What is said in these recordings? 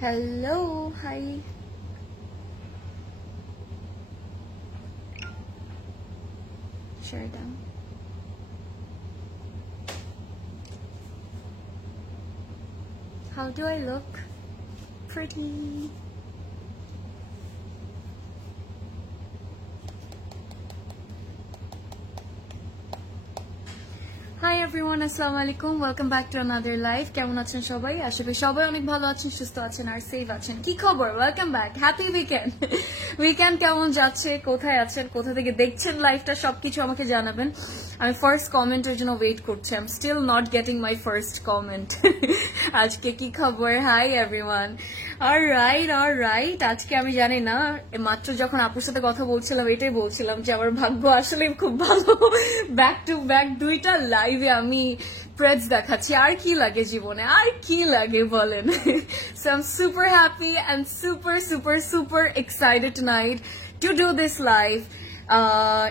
Hello, hi. Share down. How do I look? Pretty. Hi everyone, assalamu alaikum. Welcome back to another live. কেমন আছেন সবাই? আশা করি সবাই অনেক ভালো আছেন, সুস্থ আছেন আর সেফ আছেন। কি খবর? Welcome back. Happy weekend. Weekend কেমন যাচ্ছে? কোথায় আছেন? কোথা থেকে দেখছেন লাইভটা? সবকিছু আমাকে জানাবেন। আমি ফার্স্ট কমেন্টের জন্য ওয়েট করছি। I am still not getting my first comment. আজকে কি খবর? Hi everyone. অলরাইট। আজকে আমি জানি না, মাত্র যখন আপুর সাথে কথা বলছিলাম এটাই বলছিলাম যে আমার ভাগ্য আসলে খুব ভালো। ব্যাক টু ব্যাক দুইটা লাইভে আমি প্রেডস দেখাচ্ছি। আর কি লাগে জীবনে? আর কি লাগে বলেন? So I'm super happy and super excited tonight to do this live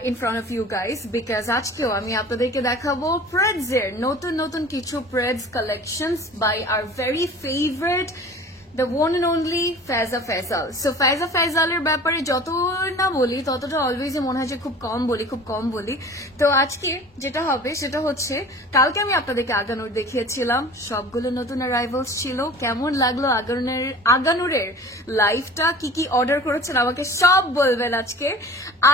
in front of you guys because আজকেও আমি আপনাদেরকে দেখাবো প্রেডস এর নতুন কিছু প্রেডস collections by our very favorite the one and only Faiza Faisal. So Faiza Faisal এর ব্যাপারে যত না বলি ততটা অলওয়েজ মনে হয় যে খুব কম বলি। তো আজকে যেটা হবে সেটা হচ্ছে, কালকে আমি আপনাদেরকে আগানুর দেখিয়েছিলাম, সবগুলো নতুন অ্যারাইভালস ছিল। কেমন লাগলো আগানুরের লাইভটা? কি অর্ডার করেছেন আমাকে সব বলবেন আজকে।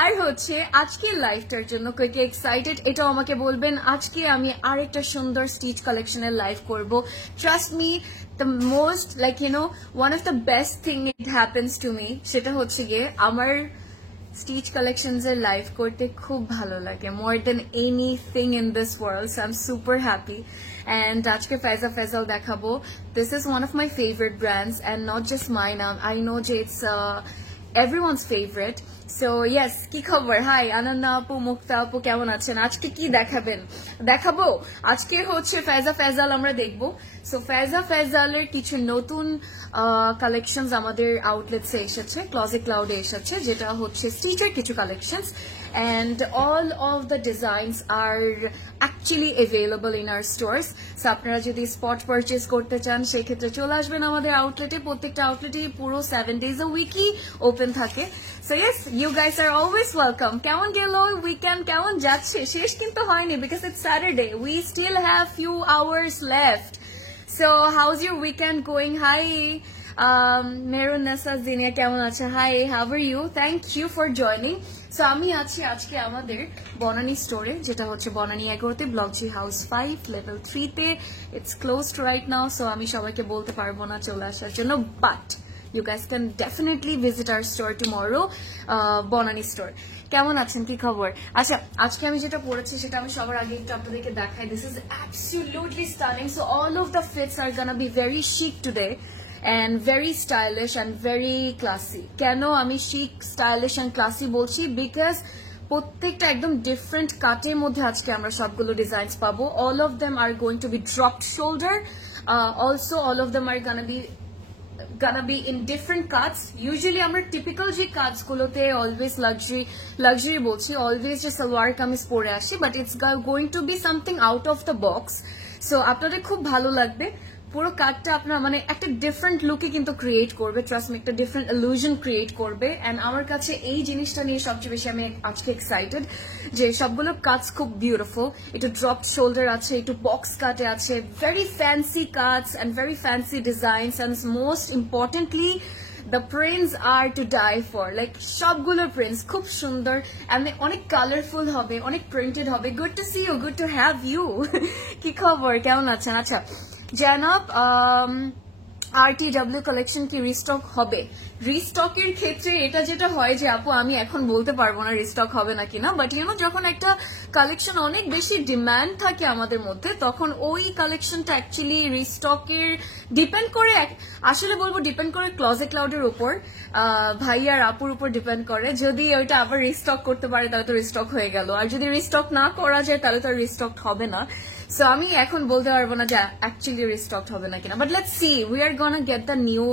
আর হচ্ছে আজকের লাইভটার জন্য কে এক্সাইটেড এটাও আমাকে বলবেন। আজকে আমি আরেকটা সুন্দর স্টিচ কালেকশনের লাইভ করব। Trust me, the most, like, you know, one of the best thing it happens to me সেটা হচ্ছে গিয়ে আমার স্টিচ কালেকশনস এর লাইভ করতে খুব ভালো লাগে, more than anything in this world. So I'm super happy. And আজকে Faiza Faisal দেখাবো. This is one of my favorite brands and not just mine. I know যে it's everyone's favorite. So yes, কি খবর? High আনন্না আপু, মুক্তা আপু, কেমন আছেন? আজকে কি দেখাবো আজকে হচ্ছে Faiza Faisal আমরা দেখবো। সো Faiza Faisal এর কিছু নতুন কালেকশনস আমাদের আউটলেটসে এসেছে, ক্লজেট ক্লাউডে এসেছে, যেটা হচ্ছে স্টিচের কিছু collections, and all of the designs are actually available in our stores. So আপনারা যদি স্পট পারচেজ করতে চান সেই ক্ষেত্রে চলে আসবেন আমাদের আউটলেটে। প্রত্যেকটা আউটলেটে পুরো 7 days a week ওপেন থাকে। So yes, you guys are always welcome. কেমন গেল উইকেন্ড? কেমন যাচ্ছে? শেষ কিন্তু হয়নি because it's Saturday. We still have few hours left. So how's your weekend going? Hi, Merun Nasa Zinia, কেমন আছে? Hi, how are you? Thank you for joining. So আমি আছি আজকে আমাদের বনানী স্টোরে, যেটা হচ্ছে বনানী 11 ব্লক জি হাউস 5 লেভেল 3 তে। It's closed right now, so আমি সবাইকে বলতে পারবো না চলে আসার জন্য, but you guys can definitely visit our store tomorrow, Banani store. কেমন আছেন? কি খবর? আচ্ছা, আজকে আমি যেটা পরেছি সেটা আমি সবার আগে একটু আপনাদেরকে দেখাই। This is absolutely stunning. So all of the fits are gonna be very chic today and very stylish and very classy. কেন আমি chic, stylish and classy বলছি? Because প্রত্যেকটা একদম ডিফারেন্ট কাটের মধ্যে আজকে আমরা সবগুলো ডিজাইনস পাবো। All of them are going to be dropped shoulder. Also all of them are gonna be in different cuts. Usually আমরা টিপিক্যাল যে কাটস গুলোতে অলওয়েজ লাক্সারি বলছি, অলওয়েজ যে সালোয়ার কামিজ পরে আসি, but it's going to be something out of the box. So আপনাদের খুব ভালো লাগবে। পুরো কাটটা আপনার মানে একটা ডিফারেন্ট লুকে কিন্তু ক্রিয়েট করবে, ট্রাস্ট মি, একটা ডিফারেন্ট ইলুশন ক্রিয়েট করবে। এন্ড আমার কাছে এই জিনিসটা নিয়ে সবচেয়ে বেশি আমি আজকে এক্সাইটেড যে সবগুলো কাটস খুব বিউটিফুল। একটু ড্রপ শোল্ডার আছে, একটু বক্স কাটে আছে, very fancy cuts and very fancy designs, and most importantly the prints are to die for. Like সবগুলো prints খুব সুন্দর and অনেক কালারফুল হবে, অনেক প্রিন্টেড হবে। Good to see you, good to have you. কি খবর? কেমন আছেন? আচ্ছা জানাব, RTW কালেকশন কি রিস্টক হবে? রিস্টকের ক্ষেত্রে এটা যেটা হয় যে আপু আমি এখন বলতে পারবো না রিস্টক হবে না কিনা, বাট ইউনো যখন একটা কালেকশন অনেক বেশি ডিমান্ড থাকে আমাদের মধ্যে তখন ওই কালেকশনটা অ্যাকচুয়ালি রিস্টকের ডিপেন্ড করে, আসলে বলবো ডিপেন্ড করে ক্লজেট ক্লাউডের উপর, ভাই আর আপুর উপর ডিপেন্ড করে। যদি ওইটা আবার রিস্টক করতে পারে তাহলে তো রিস্টক হয়ে গেল, আর যদি রিস্টক না করা যায় তাহলে তো রিস্টক হবে না। সো আমি এখন বলতে পারবো না যে অ্যাকচুয়ালি রিস্টক হবে না কিনা, but let's see, we are gonna get the new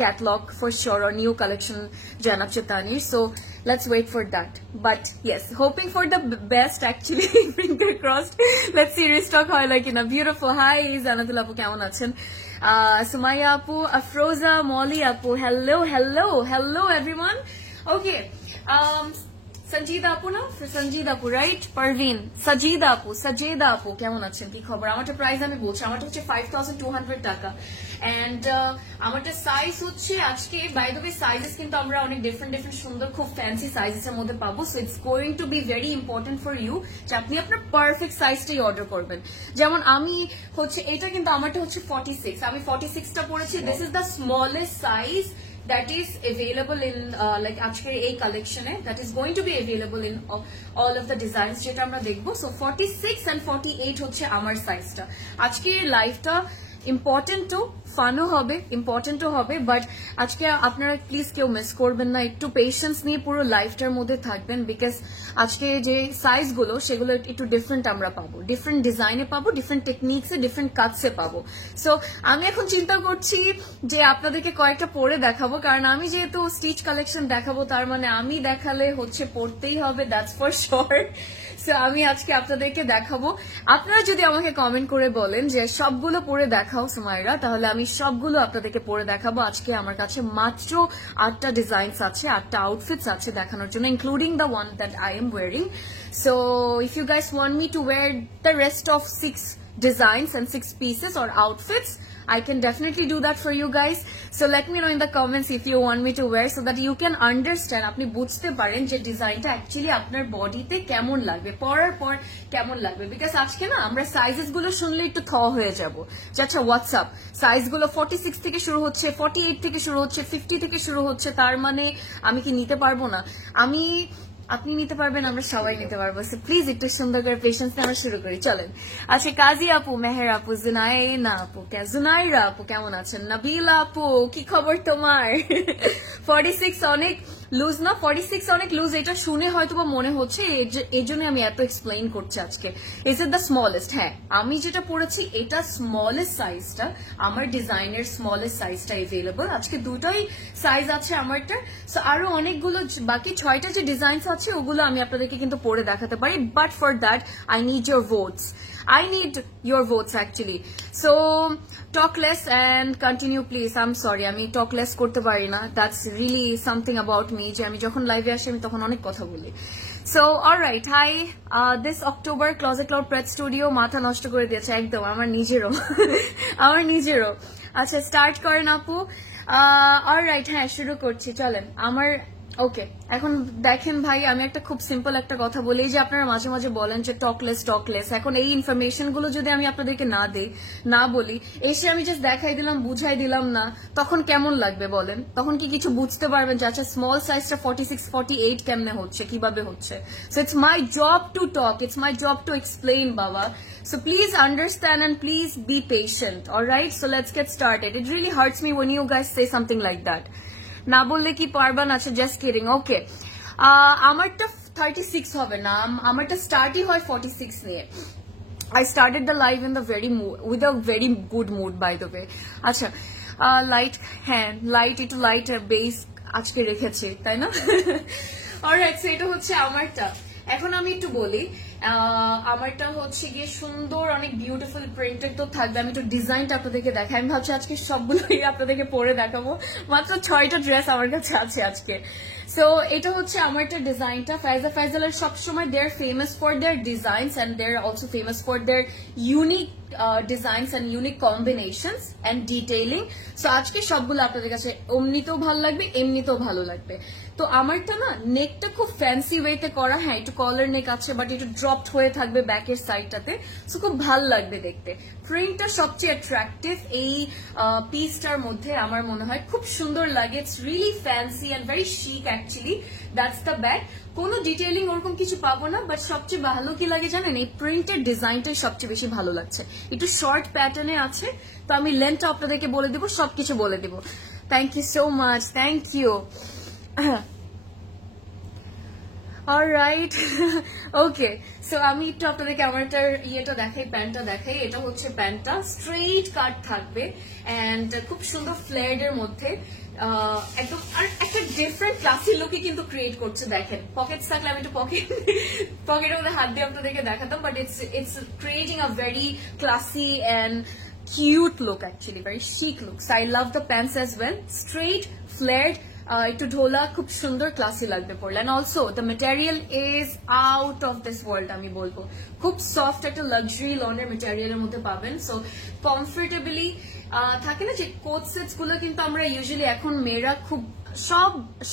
catalogue for sure, or new collection জানাব চেতানির। So let's wait for that. But yes, hoping for the best actually. Finger crossed. Let's see restock hoy like in a beautiful. Hi Zanatul apu kemon achen? Sumaya apu, Afroza, Molly apu, hello everyone. Okay, Sanjida apu na, Sanjida apu, right? Parveen, Sajida apu, kemon achen? Ki khobor? Amarta price ami bolchi, amarta hocche 5200 taka. And আমারটা size হচ্ছে আজকে by the way sizes কিন্তু আমরা অনেক different সুন্দর খুব fancy sizes এর মধ্যে পাবো so it's going to be very important for you যে আপনি আপনার পারফেক্ট সাইজটাই অর্ডার করবেন যেমন আমি হচ্ছে এটা কিন্তু আমারটা হচ্ছে 46 আমি 46টা পরেছি this is the smallest size that is available in like আজকের এই কালেকশনে that is going to be available in all of the designs যেটা আমরা দেখবো so 46 and 48 হচ্ছে আমার সাইজটা আজকের লাইভটা ইম্পর্টেন্ট তো ফানও হবে ইম্পর্টেন্টও হবে বাট আজকে আপনারা প্লিজ কেউ মিস করবেন না একটু পেশেন্স নিয়ে পুরো লাইফটার মধ্যে থাকবেন বিকজ আজকে যে সাইজগুলো সেগুলো একটু ডিফারেন্ট আমরা পাবো ডিফারেন্ট ডিজাইনে পাবো ডিফারেন্ট টেকনিক্সে ডিফারেন্ট কাটসে পাবো সো আমি এখন চিন্তা করছি যে আপনাদেরকে কয়েকটা পরে দেখাবো কারণ আমি যেহেতু স্টিচ কালেকশন দেখাবো তার মানে আমি দেখালে হচ্ছে পড়তেই হবে দ্যাটস ফর শিওর সো আমি আজকে আপনাদেরকে দেখাবো আপনারা যদি আমাকে কমেন্ট করে বলেন যে সবগুলো পরে দেখাও সুমাইরা তাহলে আমি সবগুলো আপনাদেরকে পরে দেখাবো আজকে আমার কাছে মাত্র 8টা ডিজাইনস আছে 8টা আউটফিটস আছে দেখানোর জন্য including the one that I am wearing so if you guys want me to wear the rest of 6 designs and 6 pieces or outfits I can definitely do that for you guys so let me know in the comments if you want me to wear so that you can understand আপনি বুঝতে পারেন যে ডিজাইনটা actually আপনার বডিতে কেমন লাগবে পরার পর কেমন লাগবে বিকজ আজকে না আমরা সাইজেস গুলো শুনলে একটু থ হয়ে যাব যে আচ্ছা হোয়াটসঅ্যাপ সাইজ গুলো 46 থেকে শুরু হচ্ছে 48 থেকে শুরু হচ্ছে 50 থেকে শুরু হচ্ছে তার মানে আমি কি নিতে পারবো না আপনি নিতে পারবেন আমরা সবাই নিতে পারবো সো প্লিজ একটু সুন্দর করে পেশেন্স নিয়ে আমরা শুরু করি চলেন আচ্ছা কাজী আপু মেহের আপু জুনাইরা আপু কেমন আছেন নাবিলা আপু কি খবর তোমার 46 অনেক লুজ না 46 অনেক লুজ এটা শুনে হয়তো বা মনে হচ্ছে এই জন্য আমি এত এক্সপ্লেইন করছি আজকে ইজ ইট দ্য স্মলেস্ট হ্যাঁ আমি যেটা পড়েছি এটা স্মলেস্ট সাইজটা আমার ডিজাইনের স্মলেস্ট সাইজটা এভেলেবল আজকে দুটোই সাইজ আছে আমারটা সো আরো অনেকগুলো বাকি 6টা যে ডিজাইনস আছে ওগুলো আমি আপনাদেরকে কিন্তু পরে দেখাতে পারি but for that I need your votes actually so talk less and continue please I'm sorry আমি talk less করতে পারি না that's really something about me যে আমি যখন লাইভে আসি আমি তখন অনেক কথা বলি so all right hi this October Closet Cloud Pret Studio মাথা নষ্ট করে দিয়েছে একদম আমার নিজেরও আচ্ছা স্টার্ট করেন আপু all right হ্যাঁ শুরু করছি চলেন আমার ওকে এখন দেখেন ভাই আমি একটা খুব সিম্পল একটা কথা বলি যে আপনারা মাঝে মাঝে বলেন যে টকলেস এখন এই ইনফরমেশন গুলো যদি আমি আপনাদেরকে না বলি এসে আমি জাস্ট দেখাই দিলাম বুঝাই দিলাম না তখন কেমন লাগবে বলেন তখন কি কিছু বুঝতে পারবেন যে আচ্ছা স্মল সাইজটা 46 48 কেমনে হচ্ছে কিভাবে হচ্ছে so it's my job to talk it's my job to explain বাবা so please understand and please be patient alright so let's get started it really hurts me when you guys say something like that না বললে কি পারবেন আচ্ছা just kidding ওকে আমারটা 36 হবে না আমারটা স্টার্টই হয় 46 নিয়ে I started the live in the with a very good mood by the way আচ্ছা লাইট হ্যাঁ একটু লাইট বেস আজকে রেখেছি তাই না অলরাইট সো এটা হচ্ছে আমারটা এখন আমি একটু বলি আমারটা হচ্ছে গিয়ে সুন্দর অনেক বিউটিফুল প্রিন্টেড তো থাকবে আমি একটু ডিজাইনটা আপনাদেরকে দেখাই আমি ভাবছি আজকে সবগুলোই আপনাদেরকে পরে দেখাবো মাত্র 6টা ড্রেস আমার কাছে আছে আজকে সো এটা হচ্ছে আমারটা ডিজাইনটা ফাইজালের সবসময় they are famous for their designs and they are also famous for their unique designs and unique combinations and detailing so আজকে সবগুলো আপনাদের কাছে এমনিতেও ভালো লাগবে এমনিতেও ভালো লাগবে তো আমারটা না নেকটা খুব ফ্যান্সি ওয়েতে করা হ্যাঁ একটু কলার নেক আছে বাট একটু ড্রপড হয়ে থাকবে ব্যাকের সাইডটাতে সো খুব ভালো লাগবে দেখতে প্রিন্টটা সবচেয়ে অ্যাট্রাকটিভ এই পিসটার মধ্যে আমার মনে হয় খুব সুন্দর লাগে it's really fancy and very শিক অ্যাকচুয়ালি দ্যাটস দ্য ব্যাগ কোনো ডিটেইলিং ওরকম কিছু পাবো না বাট সবচেয়ে ভালো কি লাগে জানেন এই প্রিন্টেড ডিজাইনটাই সবচেয়ে বেশি ভালো লাগছে একটু শর্ট প্যাটার্নে আছে তো আমি লেন্থটা আপনাদেরকে বলে দেবো সবকিছু বলে দেবো thank you so much thank you alright okay so আমি একটু আপনাদেরকে আমারটার ইয়েটা দেখাই প্যান্টটা দেখাই এটা হচ্ছে প্যান্টটা স্ট্রেইট কাট থাকবে অ্যান্ড খুব সুন্দর ফ্লেয়ার্ড এর মধ্যে একদম আর একটা ডিফারেন্ট ক্লাসি লুকে কিন্তু ক্রিয়েট করছে। দেখেন পকেটস থাকলে আমি একটু পকেটের মধ্যে হাত দিয়ে আপনাদেরকে দেখাতাম, but it's creating a very classy and cute look, actually very chic looks. I love the pants as well, straight flared, একটু ঢোলা, খুব সুন্দর ক্লাসি লাগবে পরলে। and also the material is out of this world, আমি বলবো খুব soft একটা luxury লনের ম্যাটেরিয়ালের মধ্যে পাবেন। সো কমফোর্টেবলি থাকে না যে কোট সেটস গুলো কিন্তু আমরা ইউজুয়ালি এখন মেয়েরা খুব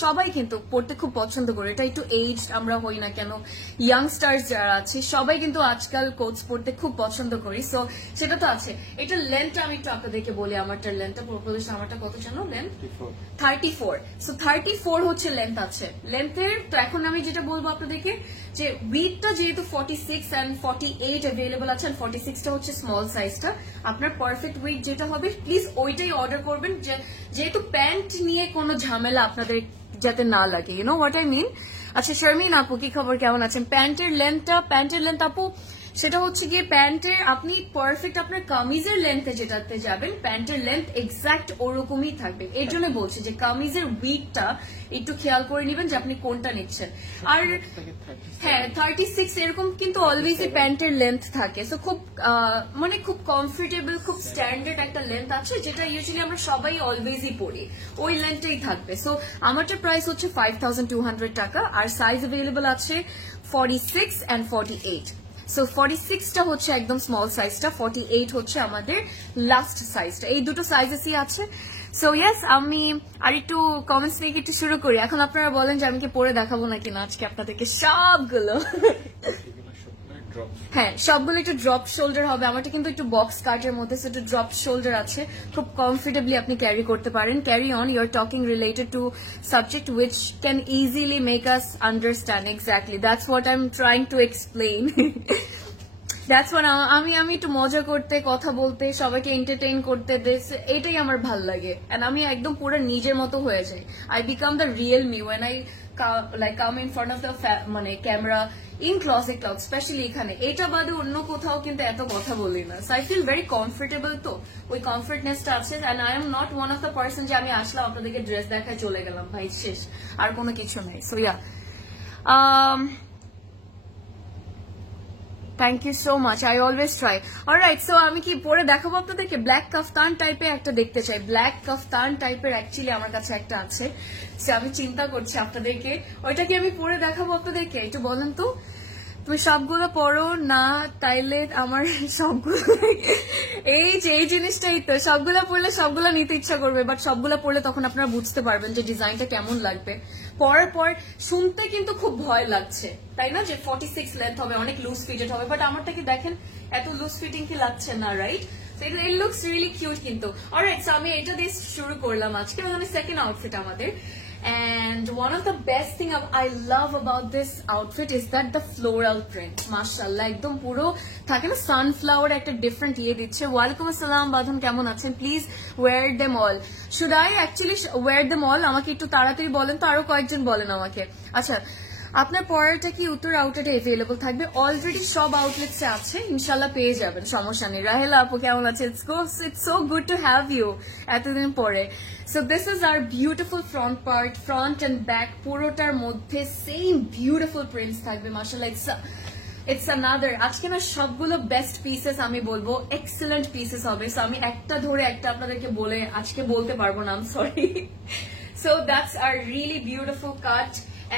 সবাই কিন্তু পড়তে খুব পছন্দ করে, এটা একটু এজ আমরা হই না কেন, ইয়াংস্টার্স যারা আছে সবাই কিন্তু আজকাল কোটস পড়তে খুব পছন্দ করি। সো সেটা তো আছে। এটা লেন্থটা আমি একটু আপনাদেরকে বলি, আমারটার লেন্থটা প্রপোজ আমারটা কত জানো লেন্থ 34। সো 34 হচ্ছে লেন্থ আছে। লেন্থের তো এখন আমি যেটা বলবো আপনাদেরকে যে উইথটা যেহেতু 46 and 48 অ্যাভেলেবল আছে, and 46টা হচ্ছে স্মল সাইজটা, আপনার পারফেক্ট উইথ যেটা হবে প্লিজ ওইটাই অর্ডার করবেন, যেহেতু প্যান্ট নিয়ে কোনো ঝামেলা আপনাদের যাতে না লাগে, you know what I mean. আচ্ছা শারমিন আপু কি খবর, কেমন আছেন? প্যান্টের লেন্থ আপু সেটা হচ্ছে গিয়ে প্যান্টের আপনি পারফেক্ট আপনার কামিজের লেন্থে যেটাতে যাবেন প্যান্টের লেন্থ এক্সাক্ট ওরকমই থাকবে। এর জন্য বলছি যে কামিজের উইথটা একটু খেয়াল করে নেবেন যে আপনি কোনটা নিচ্ছেন। আর হ্যাঁ 36 এরকম কিন্তু অলওয়েজই প্যান্টের লেন্থ থাকে। সো খুব মানে খুব কমফোর্টেবল, খুব স্ট্যান্ডার্ড একটা লেন্থ আছে যেটা ইউজুয়ালি আমরা সবাই অলওয়েজই পরি, ওই লেন্থটাই থাকবে। সো আমারটার প্রাইস হচ্ছে 5200 টাকা, আর সাইজ অ্যাভেলেবল আছে 46 and 48। সো 46টা হচ্ছে একদম স্মল সাইজটা, 48 হচ্ছে আমাদের লাস্ট সাইজটা, এই দুটো সাইজেসই আছে। সো ইয়েস, আমি আর একটু কমেন্টস নিয়ে একটু শুরু করি। এখন আপনারা বলেন যে আমি কি পরে দেখাবো নাকি না আজকে আপনাদেরকে সবগুলো। হ্যাঁ সবগুলো একটু ড্রপ শোল্ডার হবে, আমারটা কিন্তু একটু বক্স কাটের মধ্যে, একটু ড্রপ শোল্ডার আছে, খুব কমফোর্টেবলি আপনি ক্যারি করতে পারেন। Carry on, you are talking related to subject which can easily make us understand. Exactly that's what I am trying to explain. That's one, আমি একটু মজা করতে, কথা বলতে, সবাইকে এন্টারটেইন করতে, এটাই আমার ভাল লাগে। এন্ড আমি একদম পুরো নিজের মতো হয়ে যাই। I become the real me when I like come in front of the মানে camera in closet cloud, specially এখানে। এটা বাদে অন্য কোথাও কিন্তু এত কথা বলি না। So I feel very comfortable, তো ওই কমফোর্টনেসটা আছে। And I am not one of the person যে আমি আসলাম আপনাদেরকে ড্রেস দেখায় চলে গেলাম, ভাই শেষ, আর কোনো কিছু নাই। So yeah, thank you so much, I always try. Alright, so আমি কি পরে দেখাবো আপনাদেরকে? ব্ল্যাক কাফতান টাইপের একটা দেখতে চাই, ব্ল্যাক কাফতান টাইপের অ্যাকচুয়ালি আমার কাছে একটা আছে, সো আমি চিন্তা করছি আপনাদেরকে ওইটা কি আমি পরে দেখাবো আপনাদেরকে, একটু বলেন তো। তুমি সবগুলো পড়ো না, তাইলে আমার সবগুলো এই জিনিসটাই তো, সবগুলো পড়লে সবগুলো নিতে ইচ্ছা করবে, বাট সবগুলো পড়লে তখন আপনারা বুঝতে পারবেন যে ডিজাইনটা কেমন লাগবে। পরার পর শুনতে কিন্তু খুব ভয় লাগছে, তাই না, যে 46 লেন্থ হবে, অনেক লুজ ফিটেড হবে, বাট আমারটা কি দেখেন এত লুজ ফিটিং কি লাগছে না, right? It looks really cute কিন্তু। অলরাইট, সো আমি এটা দিয়ে শুরু করলাম আজকে, মানে সেকেন্ড আউটফিট আমাদের। And one of the best thing I love about this outfit is that the floral print, mashallah, ekdom puro thake na sunflower ekta different iye dicche. Walaikum assalam Badhan, kemon achen? Please wear them all. Should I actually wear them all? amake ekটু তাড়াতাড়ি বলেন তো, আরো কয়েকজন বলেন আমাকে। আচ্ছা, আপনার পরেরটা কি উত্তর আউটলেটে अवेलेबल থাকবে? অলরেডি সব আউটলেটসে আছে, ইনশাআল্লাহ পেয়ে যাবেন, সমস্যা নেই। রাহেলা আপু কেমন আছে? It's so good to have you এতদিন পরে। So this is our beautiful front part, front and back পুরোটার মধ্যে সেম বিউটিফুল প্রিন্টস থাকবে, মাশাআল্লাহ। ইটস আনাদার, আজকে না সবগুলো বেস্ট পিসেস আমি বলবো, এক্সেলেন্ট পিসেস হবে। সো আমি একটা ধরে একটা আপনাদেরকে বলে আজকে বলতে পারবো না, I am sorry. So that's are really beautiful cut,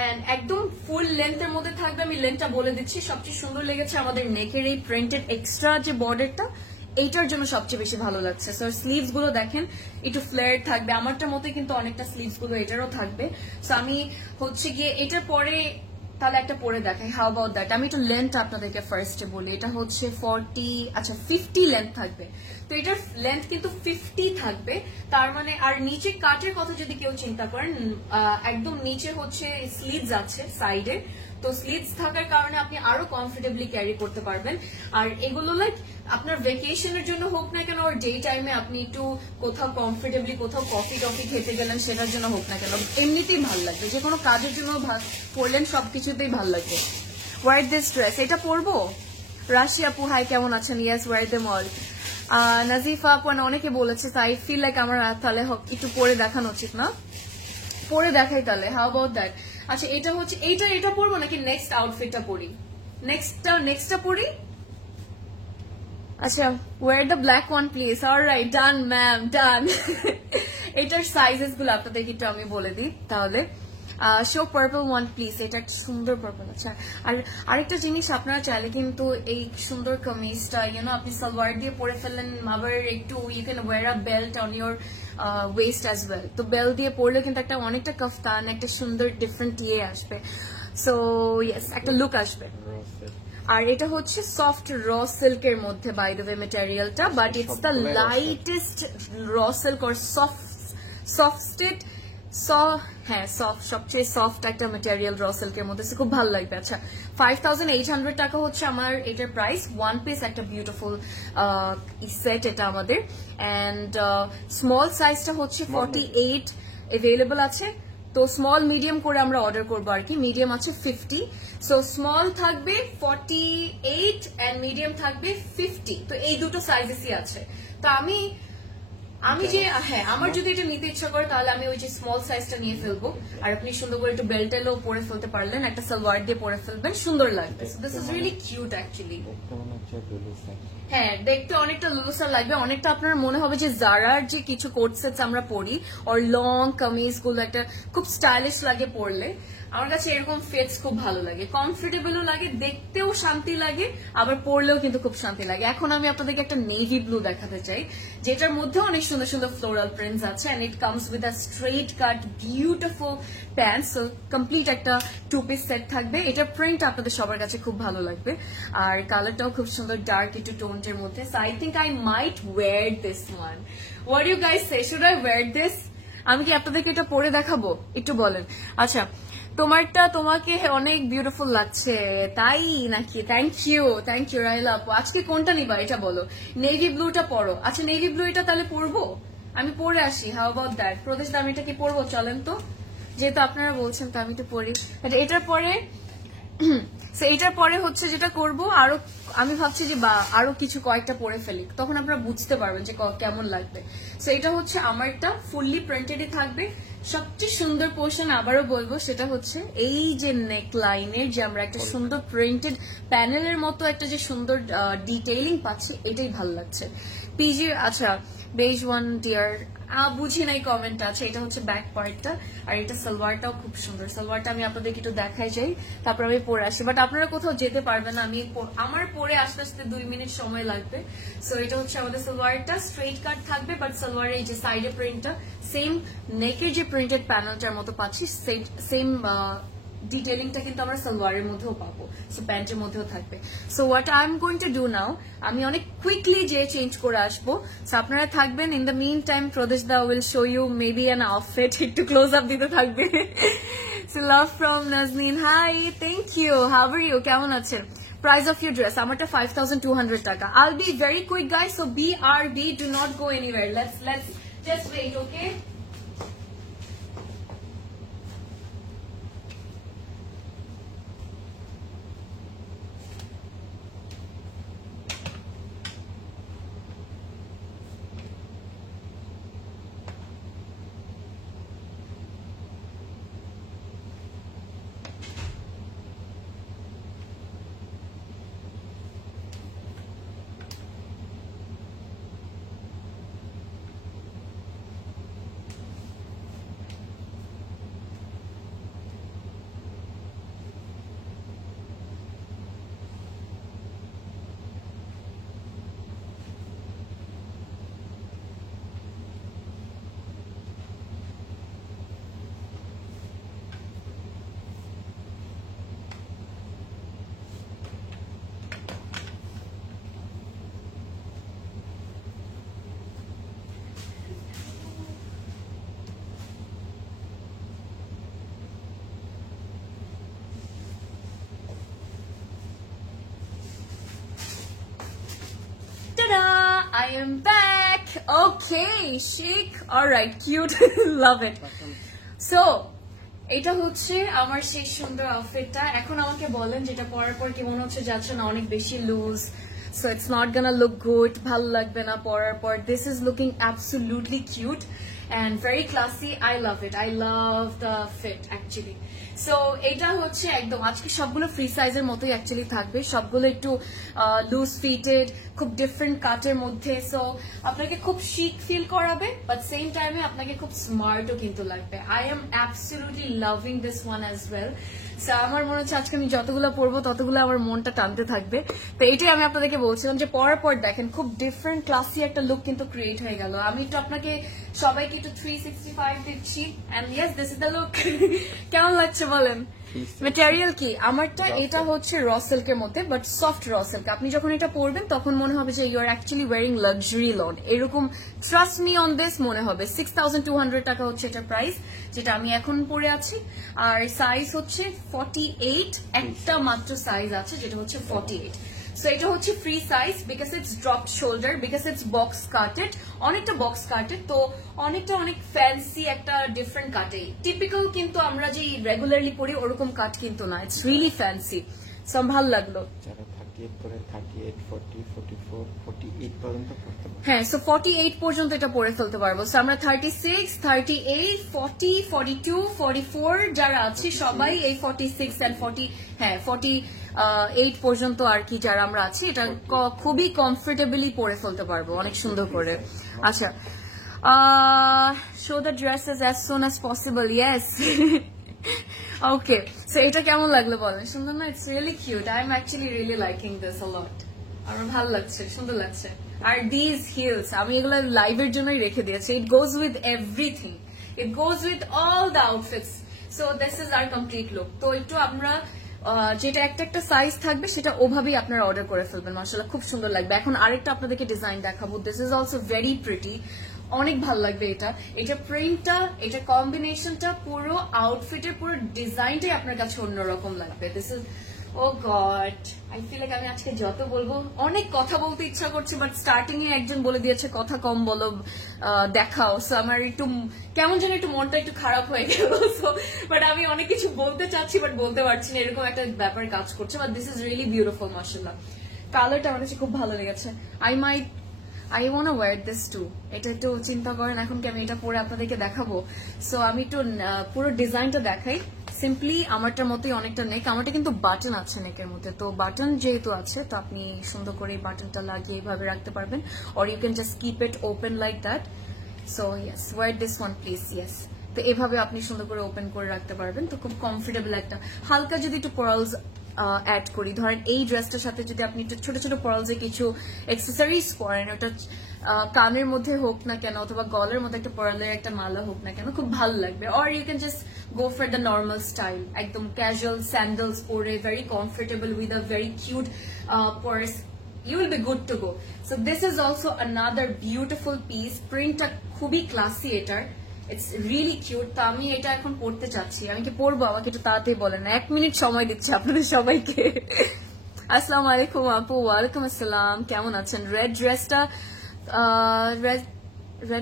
and একদম ফুল লেন্থের মধ্যে থাকবে। আমি লেন্থটা বলে দিচ্ছি, সবচেয়ে সুন্দর লেগেছে আমাদের নেকের এই প্রিন্টেড এক্সট্রা যে বর্ডারটা, এইটার জন্য সবচেয়ে বেশি ভালো লাগছে। সো স্লিভস গুলো দেখেন একটু ফ্লেয়ার থাকবে, আমারটার মতো কিন্তু অনেকটা স্লিভস গুলো এটারও থাকবে। সো আমি হচ্ছে গিয়ে এটার পরে তাহলে একটা পরে দেখাই, হাউ অ্যাবাউট দ্যাট। আমি একটু লেন্থ আপনাদেরকে ফার্স্টে বলি, এটা হচ্ছে 50 লেন্থ থাকবে। তো এটার লেন্থ কিন্তু 50 থাকবে, তার মানে আর নিচে কাটের কথা যদি কেউ চিন্তা করেন, একদম নিচে হচ্ছে স্লিভস আছে সাইডে, তো স্লিভস থাকার কারণে আপনি আরো কমফোর্টেবলি ক্যারি করতে পারবেন। আর এগুলো লাইক আপনার ভ্যাকেশনের জন্য হোক না কেন, ডে টাইমে আপনি একটু কোথাও কমফোর্টেবলি কোথাও কফি খেতে গেলেন, সেটার জন্য হোক না কেন, এমনিতেই ভাল লাগবে। যে কোনো কাজের জন্য পরলেন, সবকিছুতেই ভাল লাগবে। ওয়ার দিস ড্রেস, এটা পরবো। রাশি আপু হাই, কেমন আছেন? Yes, wear them all. Nazifa আপু অনেকে বলেছে, তাই ফিল লাইক আমার তাহলে একটু পরে দেখানো উচিত না, পরে দেখাই তাহলে। How about that? আচ্ছা এটা হচ্ছে এটা পরবো নাকি নেক্সট আউটফিটটা পরি? নেক্সটটা পরি। আচ্ছা, wear the black one please. Alright, done ma'am, done. এটার সাইজেস গুলো আপনাদের একটু আমি বলে দিই তাহলে। শো পার্পল ওয়ান প্লিজ, এটা একটা সুন্দর পার্পল। আচ্ছা, আর আরেকটা জিনিস, আপনারা চাইলে কিন্তু এই সুন্দর কামিজটা আপনি সালোয়ার দিয়ে পরে ফেললেন, আবার একটু you can wear a belt on your waist as well. তো বেল্ট দিয়ে পরলে কিন্তু একটা অনেকটা কাফতান, একটা সুন্দর ডিফারেন্ট ইয়ে আসবে। সো ইয়েস, একটা লুক আসবে। আর এটা হচ্ছে সফট র সিল্কের মধ্যে বাই দ্য ওয়ে ম্যাটেরিয়ালটা, বাট ইটস দ্য লাইটেস্ট র সিল্ক অর সফটেড হ্যাঁ সবচেয়ে সফট একটা ম্যাটেরিয়াল র সিল্কের মধ্যে, খুব ভালো লাগবে। আচ্ছা, 5800 টাকা হচ্ছে আমার এটার প্রাইস। ওয়ান পিস একটা বিউটিফুল সেট এটা আমাদের। অ্যান্ড স্মল সাইজটা হচ্ছে 48 অ্যাভেলেবল আছে। তো স্মল মিডিয়াম করে আমরা অর্ডার করবো আর কি। মিডিয়াম আছে 50, সো স্মল থাকবে 48 এন্ড মিডিয়াম থাকবে 50। তো এই দুটো সাইজেসই আছে। তো আমি যে হ্যাঁ, আমার যদি এটা নিতে ইচ্ছা করে তাহলে আমি ওই যে স্মল সাইজটা নিয়ে ফেলবো। আর আপনি সুন্দর করে একটু বেল্টেলও পরে ফেলতে পারলেন, একটা সালোয়ার দিয়ে পরে ফেলবেন, সুন্দর লাগবে। So this is really cute actually. হ্যাঁ, দেখতে অনেকটা লুলুসার লাগবে, অনেকটা আপনার মনে হবে যে জারার যে কিছু কোট সেটস আমরা পরি আর লং কামিজ গুলো একটা খুব স্টাইলিশ লাগে পরলে। আমার কাছে এরকম ফিটস খুব ভালো লাগে, কমফোর্টেবলও লাগে, দেখতেও শান্তি লাগে, আবার পরলেও কিন্তু খুব শান্তি লাগে। এখন আমি আপনাদেরকে একটা নেভি ব্লু দেখাতে চাই, যেটার মধ্যে অনেক সুন্দর সুন্দর ফ্লোরাল প্রিন্টস আছে, and it comes with a straight cut beautiful pants. So complete একটা টু পিস সেট থাকবে। এটার প্রিন্ট আপনাদের সবার কাছে খুব ভালো লাগবে, আর কালারটাও খুব সুন্দর, ডার্ক একটু টোনের মধ্যে। So I think I might wear this one. What you guys say, should I wear this? আমি কি আপনাদেরকে এটা পরে দেখাবো? একটু বলেন। আচ্ছা, তোমারটা তোমাকে অনেক বিউটিফুল লাগছে তাই নাকি? থ্যাংক ইউ রাইলা আপু। আজকে কোনটা নিবা এটা বলো। নেভি ব্লুটা পরো। আচ্ছা, নেভি ব্লু এটা তাহলে পরবো, আমি পরে আসি। How about that? প্রদেশ দা, আমি এটা কি পরবো? চলেন তো, যেহেতু আপনারা বলছেন তো আমি তো পরি। এটার পরে এইটার পরে হচ্ছে যেটা করব, আরো আমি ভাবছি যে বা আরো কিছু কয়েকটা পরে ফেলি, তখন আপনারা বুঝতে পারবেন যে কেমন লাগবে। সো এটা হচ্ছে আমারটা ফুললি প্রিন্টেডই থাকবে। সবচেয়ে সুন্দর পোর্শন আবারও বলবো, সেটা হচ্ছে এই যে নেক লাইনের যে আমরা একটা সুন্দর প্রিন্টেড প্যানেলের মতো একটা যে সুন্দর ডিটেইলিং পাচ্ছি, এটাই ভালো লাগছে। পিজি আচ্ছা, বেজ ওয়ান ডিয়ার বুঝি নাই কমেন্ট আছে। এটা হচ্ছে ব্যাক পার্টটা, আর এটা সালোয়ারটাও খুব সুন্দর। সালোয়ারটা আমি আপনাদেরকে একটু দেখাই যাই, তারপর আমি পরে আসি। বাট আপনারা কোথাও যেতে পারবেন না, আমি আমার পরে আসতে আসতে 2 মিনিট সময় লাগবে। সো এটা হচ্ছে আমাদের সালোয়ারটা, স্ট্রেট কাট থাকবে, বাট সালোয়ারের এই যে সাইডে প্রিন্টটা সেম নেকের যে প্রিন্টেড প্যানেলটার মতো পাচ্ছি, সেম ডিটেইলিংটা কিন্তু আমরা সালোয়ারের মধ্যেও পাবো, সো প্যান্টের মধ্যেও থাকবে। So what I am going to do now, আমি অনেক কুইকলি যে চেঞ্জ করে আসবো। সো আপনারা থাকবেন। ইন দ্য মিন টাইম প্রদেশ দা will show you maybe an outfit, একটু ক্লোজ আপ দিতে থাকবে। So love from Naznin, hi, thank you, how are you, কেমন আছেন? প্রাইস অফ ইউর ড্রেস আমারটা 5200 টাকা। I'll be very quick guys, so BRB, do not go anywhere. Let's just wait, okay? I am back. Okay, chic. All right, cute. Love it. So, এটা হচ্ছে আমার সেই সুন্দর আউটফিটটা। এখন আমাকে বলেন যেটা পরার পর কি মনে হচ্ছে যাচ্ছে না অনেক বেশি loose? So it's not gonna look good, ভালো লাগবে না পরার পর। This is looking absolutely cute and very classy. I love it. I love the fit actually. So এটা হচ্ছে একদম আজকে সবগুলো ফ্রি সাইজের মতোই অ্যাকচুয়ালি থাকবে, সবগুলো একটু লুজ ফিটেড, খুব ডিফারেন্ট কাটের মধ্যে। সো আপনাকে খুব শিক ফিল করাবে, বাট সেম টাইমে আপনাকে খুব স্মার্টও কিন্তু লাগবে। I am absolutely loving this one as well. So আমার মনে হচ্ছে আজকে আমি যতগুলো পরবো ততগুলো আমার মনটা টানতে থাকবে। তো এটাই আমি আপনাদেরকে বলছিলাম যে পরার পর দেখেন খুব ডিফারেন্ট ক্লাসি একটা লুক কিন্তু ক্রিয়েট হয়ে গেল। আমি একটু আপনাকে সবাইকে একটু 365 দিচ্ছি, and yes this is the look. কেমন লাগছে বলেন? ম্যাটেরিয়াল কি আমারটা? এটা হচ্ছে র সিল্কের মধ্যে, বাট সফট র সিল্ক। আপনি যখন এটা পরবেন তখন মনে হবে যে you are actually wearing luxury lawn, এরকম ট্রাস্ট মি অন দিস মনে হবে। 6200 টাকা হচ্ছে এটা প্রাইস, যেটা আমি এখন পরে আছি। আর সাইজ হচ্ছে 48, একটা মাত্র সাইজ আছে যেটা হচ্ছে 48। সো এটা হচ্ছে free size because it's dropped shoulder, because it's box কাটেড, অনেকটা বক্স কাটেড, তো অনেকটা অনেক ফ্যান্সি একটা ডিফারেন্ট কাটে। টিপিক্যাল কিন্তু আমরা যে রেগুলারলি পরি ওরকম কাট কিন্তু না, ইটস রিয়েলি ফ্যান্সি। সো ভালো লাগলো। হ্যাঁ, সো 48 পর্যন্ত এটা পরে ফেলতে পারবো। সো আমরা 36, 38, 40, 42, 44 যারা আছি সবাই এই 46 এন্ড 40, হ্যাঁ 48 পর্যন্ত আর কি যারা আমরা আছি, এটা খুবই কমফোর্টেবলি পরে ফেলতে পারবো অনেক সুন্দর করে। আচ্ছা, show the dresses as soon as possible. Yes, okay. So এটা কেমন লাগলো বলেন? সুন্দর না? It's really cute. I am actually really liking this a lot. আমার ভালো লাগছে, সুন্দর লাগছে। আর দিস হিলস আমি এগুলো লাইভের জন্যই রেখে দিয়েছি। It goes with everything, it goes with all the outfits. So this is our complete look. তো একটু আমরা যেটা একটা একটা সাইজ থাকবে সেটা ওভাবেই আপনারা অর্ডার করে ফেলবেন। মাশাআল্লাহ খুব সুন্দর লাগবে। এখন আরেকটা আপনাদেরকে ডিজাইন দেখাবো। This is also very pretty, অনেক ভালো লাগবে এটা। এটা প্রিন্টটা, এটা কম্বিনেশনটা, পুরো আউটফিটের পুরো ডিজাইনটাই আপনার কাছে অন্যরকম লাগবে। This is, oh god, I feel like আমি আজকে যত বলবো, অনেক কথা বলতে ইচ্ছা করছে, বাট স্টার্টিং এ একজন বলে দিয়েছে কথা কম বলো, দেখাও। সো আমার একটু কেমন যেন একটু মনটা একটু খারাপ হয়ে গেল। সো বাট আমি অনেক কিছু বলতে চাচ্ছি বাট বলতে পারছি না, এরকম একটা ব্যাপার কাজ করছে। But this is really beautiful, মাশাআল্লাহ। কালারটা আমার কাছে খুব ভালো লেগেছে। I wanna wear this too. এটা একটু চিন্তা করেন এখন কি আমি এটা পরে আপনাদেরকে দেখাবো। সো আমি একটু পুরো ডিজাইনটা দেখাই। সিম্পলি আমারটার মতোই অনেকটা নেক, আমারটা কিন্তু বাটন আছে নেকের মধ্যে। তো বাটন যেহেতু আছে তো আপনি সুন্দর করে বাটনটা লাগিয়ে এইভাবে রাখতে পারবেন, or you can just keep it open like that. So yes, wear this one please. Yes, তো এভাবে আপনি সুন্দর করে ওপেন করে রাখতে পারবেন। তো খুব কমফোর্টেবল একটা, হালকা যদি একটু পার্লস অ্যাড করি, ধরেন এই ড্রেসটার সাথে যদি আপনি একটু ছোট ছোট পার্লসে কিছু অ্যাক্সেসরিজ পরেন, ওটা কানের মধ্যে হোক না কেন অথবা গলের মধ্যে একটা পার্লের একটা মালা হোক না কেন, খুব ভালো লাগবে। Or you can just go for the normal style, একদম ক্যাজুয়াল স্যান্ডেলস পরে, very comfortable with a very cute purse, you will be good to go. So this is also another beautiful piece. Printটা খুবই classy এটার, it's really cute. তো আমি এটা এখন পড়তে চাচ্ছি। আমি কি পড়বো? আমাকে একটু তাড়াতাড়ি বলেন, 1 মিনিট সময় দিচ্ছি আপনাদের সবাইকে। আসসালামু আলাইকুম আপু। ওয়ালাইকুম আসসালাম, কেমন আছেন? রেড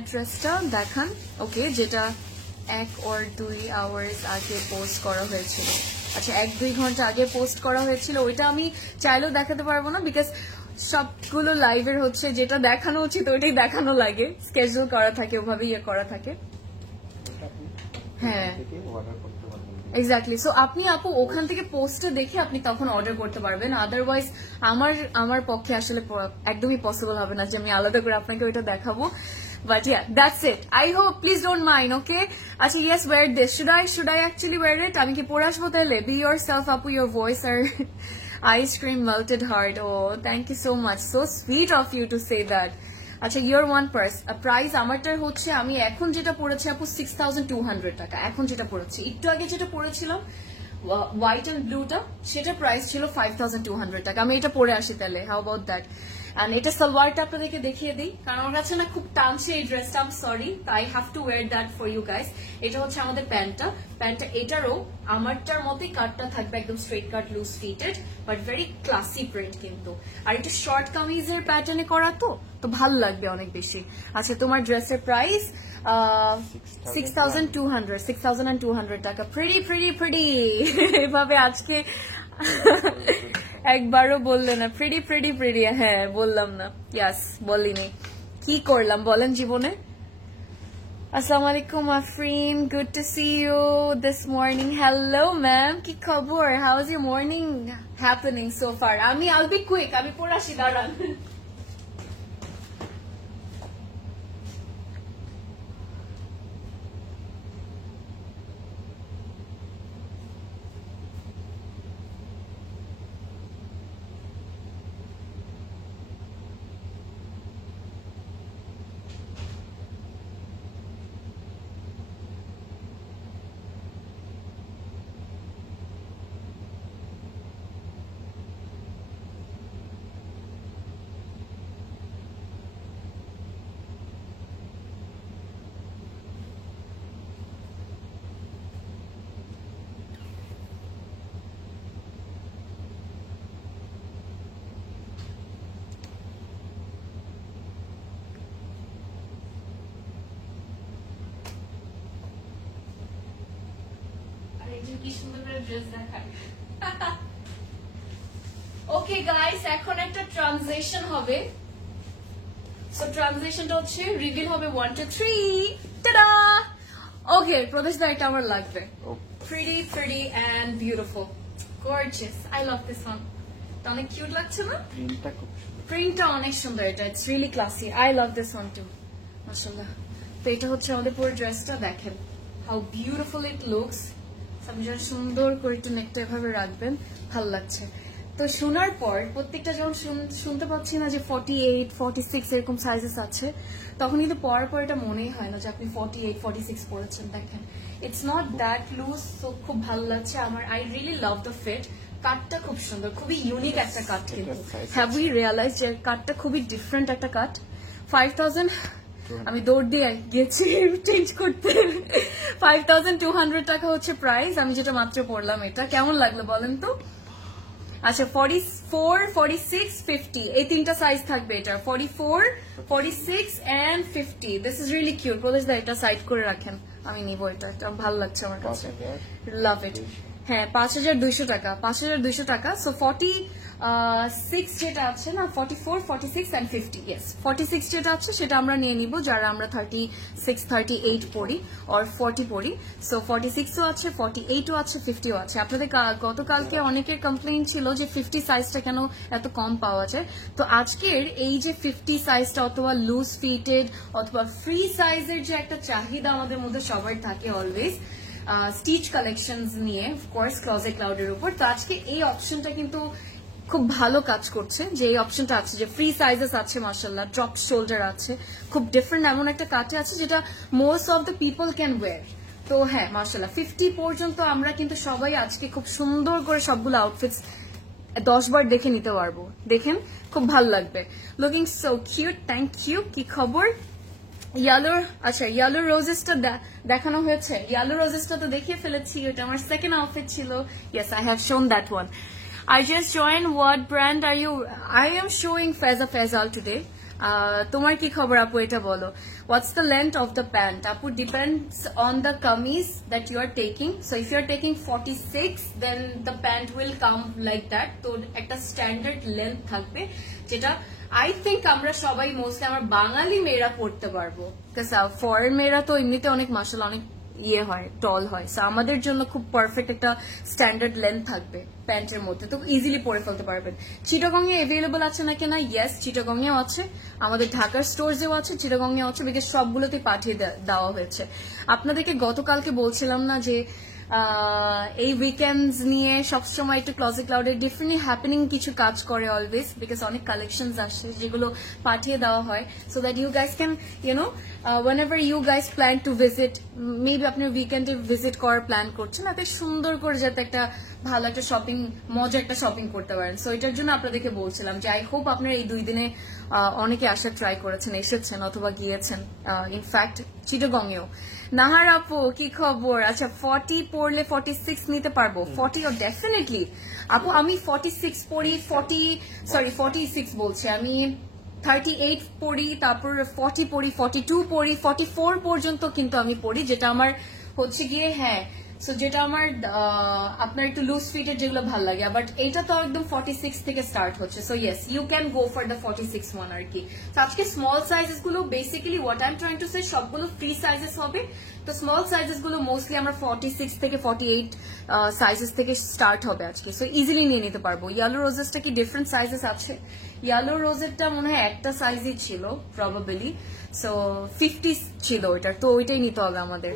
ড্রেসটা দেখান। ওকে, যেটা 1 or 2 আওয়ার্স আগে পোস্ট করা হয়েছিল। আচ্ছা, 1-2 ঘন্টা আগে পোস্ট করা হয়েছিল, ওইটা আমি চাইলেও দেখাতে পারবো না, বিকজ সবগুলো লাইভের হচ্ছে যেটা দেখানো উচিত ওইটাই দেখানো লাগে, স্কেজুল করা থাকে, ওভাবে ইয়ে করা থাকে। হ্যাঁ, এক্স্যাক্টলি। সো আপনি আপু ওখান থেকে পোস্টটা দেখে আপনি তখন অর্ডার করতে পারবেন। আদারওয়াইজ আমার পক্ষে আসলে একদমই পসিবল হবে না যে আমি আলাদা করে আপনাকে ওইটা দেখাবো। But yeah, that's it. I hope, please don't mind, okay? Acha, yes, wear this. Should I actually wear it? Ami ki pore ashbo taile? Be yourself, apu, your voice or ice cream melted heart. Oh, thank you so much. So sweet of you to say that. আচ্ছা, your one price আমারটার হচ্ছে, আমি এখন যেটা পড়েছি আপু 6200 টাকা। এখন যেটা পড়েছি, একটু আগে যেটা পড়েছিলাম হোয়াইট এন্ড ব্লুটা, সেটা প্রাইস ছিল 5200 টাকা। আমি এটা পরে আসি তাহলে, হাউ অ্যাবাউট দ্যাট? এন্ড এটা সালোয়ারটা আপনাদেরকে দেখিয়ে দিই, কারণ আমার কাছে না খুব টানছে এই ড্রেসটা। I am sorry, I have to wear that for you guys. এটা হচ্ছে আমাদের প্যান্টটা। এটারও আমারটার মতোই কাটটা থাকবে, একদম straight cut, loose fitted, but very classy print কিন্তু। আর এটা শর্ট কামিজের প্যাটার্নে করা, তো ভালো লাগবে অনেক বেশি। আচ্ছা, তোমার ড্রেসের প্রাইস 6200 টাকা। প্রিটি এভাবে আজকে একবারও বললে না প্রিটি প্রিটি প্রিটি হ্যাঁ বললাম না ইয়াস বলিনি কি করলাম বলেন জীবনে আসসালামু আলাইকুম Afrin good to see you this morning hello ma'am কি খবর how is your morning happening so far আমি আইল বি কুইক আমি পড়ে আসি দাঁড়ান ওকে গাইস এখন একটা ট্রানজিশন হবে সো ট্রানজিশনটা হচ্ছে রিভিল হবে 1 2 3 টাডা ওকে প্রদেশ দা এটা আমার লাগবে pretty pretty and beautiful gorgeous I love this one এটা অনেক কিউট লাগছে না প্রিন্টটা অনেক সুন্দর এটা it's really classy I love this one too মাশাআল্লাহ তো এটা হচ্ছে আমাদের পুরো ড্রেসটা দেখেন হাউ বিউটিফুল ইট লুকস আপনি যখন সুন্দর করে একটু নেকটা এভাবে রাখবেন ভালো লাগছে তো শোনার পর প্রত্যেকটা যখন শুনতে পাচ্ছি না যে 48 46 এরকম সাইজেস আছে তখন কিন্তু পরার পর এটা মনেই হয় না যে আপনি 48 46 পরেছেন দেখেন ইটস নট দ্যাট লুজ তো খুব ভালো লাগছে আমার I really love the fit কাটটা খুব সুন্দর খুবই ইউনিক একটা কাট কিন্তু হ্যাভ উই রিয়ালাইজ যে কাটটা খুবই ডিফারেন্ট একটা কাট 5000 আমি দৌড় দিয়ে গেছি চেঞ্জ করতে 5200 টাকা হচ্ছে প্রাইস আমি যেটা মাত্র পড়লাম এটা কেমন লাগলো বলেন তো আচ্ছা 44 46 50 এই তিনটা সাইজ থাকবে এটা 44 46 and 50 this is really cute Pradesh দা এটা সাইড করে রাখেন আমি নিব এটা ভালো লাগছে আমার কাছে লাভ ইট হ্যাঁ 5200 টাকা 5200 টাকা সো 46 যেটা আছে না 44 46 এন্ড 50 ইয়েস 46 যেটা আছে সেটা আমরা নিয়ে নিব যারা আমরা 36 38 পড়ি অর 40 পড়ি সো 46 ও আছে 48 ও আছে 50 ও আছে আপনাদের গতকালকে অনেকের কমপ্লেইন ছিল যে 50 সাইজটা কেন এত কম পাওয়া যায় তো আজকের এই যে 50 সাইজটা অথবা লুজ ফিটেড অথবা ফ্রি সাইজের যে একটা চাহিদা আমাদের মধ্যে সবার থাকে অলওয়েজ স্টিচ কালেকশনস নিয়ে অফকোর্স ক্লজেট ক্লাউডের উপর তো আজকে এই অপশনটা কিন্তু খুব ভালো কাজ করছে যে এই অপশনটা আছে যে ফ্রি সাইজেস আছে মাশাআল্লাহ ড্রপ শোল্ডার আছে খুব ডিফারেন্ট এমন একটা কাটে আছে যেটা most of the people can wear তো হ্যাঁ মাশাআল্লাহ 50 পর্যন্ত আমরা কিন্তু সবাই আজকে খুব সুন্দর করে সবগুলো আউটফিটস 10 বার দেখে নিতে পারবো দেখেন খুব ভালো লাগবে looking so cute thank you কি খবর ইয়ালো আচ্ছা ইয়ালো রোজেসটা দেখানো হয়েছে ইয়ালো রোজেসটা তো দেখিয়ে ফেলেছি ওটা আমার সেকেন্ড আউটফিট ছিল ইয়েস আই হ্যাভ শোন that one I just joined. What brand are you? I am showing Feza Fezal today. তোমার কি খবর আপু এটা বলো what's the length of the pant আপু depends on the kameez that you are taking so if you are taking 46 then the pant will come like that তো একটা standard length থাকবে যেটা I think আমরা সবাই মোস্টলি আমরা বাঙালি মেয়েরা পড়তে পারবো because ফরেন মেয়েরা তো এমনিতে অনেক মাশাআল্লাহ অনেক ইয়ে হয় টল হয় সো আমাদের জন্য খুব পারফেক্ট একটা স্ট্যান্ডার্ড লেন্থ থাকবে প্যান্টের মধ্যে তো ইজিলি পরে ফেলতে পারবেন চিটাগং এ अवेलेबल আছে নাকি না ইয়েস চিটাগং এও আছে আমাদের ঢাকার স্টোরসেও আছে চিটাগং এও আছে বিকজ সবগুলোতে পাঠিয়ে দেওয়া হয়েছে আপনাদেরকে গতকালকে বলছিলাম না যে এই উইকেন্ডস নিয়ে সবসময় একটু ক্লজেট ক্লাউডের ডিফারেন্টলি হ্যাপেনিং কিছু কাজ করে অলওয়েজ বিকজ অনেক কালেকশনস আসে যেগুলো পাঠিয়ে দেওয়া হয় so that you guys can you know whenever you guys plan to visit maybe আপনি উইকেন্ডে ভিজিট করার প্ল্যান করছেন এত সুন্দর করে যাতে একটা ভালো একটা শপিং মজা একটা শপিং করতে পারেন সো এটার জন্য আপনাদেরকে বলছিলাম যে আই হোপ আপনারা এই 2 দিনে অনেকে আসা ট্রাই করেছেন এসেছেন অথবা গিয়েছেন ইনফ্যাক্ট চিটাগংয়েও নাহার আপু কি খবর আচ্ছা 40 পড়লে 46 নিতে পারবো 40 ও ডেফিনেটলি আপু আমি 46 পড়ি 46 বলছি আমি 38 পড়ি তারপর 40 পড়ি 42 পড়ি 44 পর্যন্ত কিন্তু আমি পড়ি যেটা আমার হচ্ছে গিয়ে হ্যাঁ সো যেটা আমার আপনার একটু লুজ ফিটের যেগুলো ভালো লাগে, বাট এইটা তো একদম 46 থেকে স্টার্ট হচ্ছে। So yes, you can go for the 46 one আর কি। তো আজকে স্মল সাইজেস গুলো basically what I am trying to say সবগুলো ফ্রি সাইজেস হবে। তো স্মল সাইজেস গুলো মোস্টলি আমরা 46 থেকে 48 সাইজেস থেকে স্টার্ট হবে আজকে। সো ইজিলি নিয়ে নিতে পারবো। ইয়েলো রোজেসটা কি ডিফারেন্ট সাইজেস আছে? ইয়েলো রোজেরটা মনে হয় একটা সাইজই ছিল প্রবাবলি। সো 50 ছিল ওইটার, তো ওইটাই নিতে হবে আমাদের।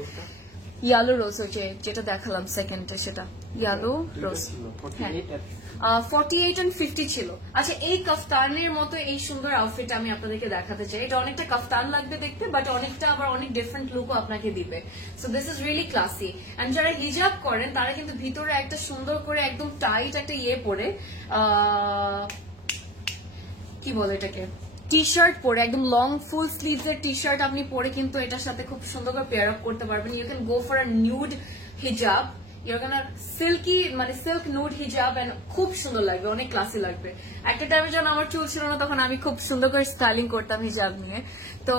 ইয়েলো রোজ ওই যেটা দেখালাম সেকেন্ডে, সেটা ইয়েলো রোজ। হ্যাঁ 48 and 50 ছিল। আচ্ছা, এই কাফতানের মতো এই সুন্দর আউটফিট আমি আপনাদেরকে দেখাতে চাই। এটা অনেকটা কাফতান লাগবে দেখতে, বাট অনেকটা আবার অনেক ডিফারেন্ট লুকও আপনাকে দিবে। So this is really classy. And যারা হিজাব করেন তারা কিন্তু ভিতরে একটা সুন্দর করে একদম টাইট একটা ইয়ে পরে, কি বলে এটাকে, টি শার্ট পরে, একদম লং ফুল স্লিভস এর টি শার্ট আপনি পরে কিন্তু এটার সাথে খুব সুন্দর করে পেয়ার আপ করতে পারবেন। You can go for a nude হিজাব, ইউর গানা সিল্কি মানে সিল্ক নুড হিজাব, এন্ড খুব সুন্দর লাগবে, অনেক ক্লাসি লাগবে। একটা টাইমে যখন আমার চুল ছিল না তখন আমি খুব সুন্দর করে স্টাইলিং করতাম হিজাব নিয়ে, তো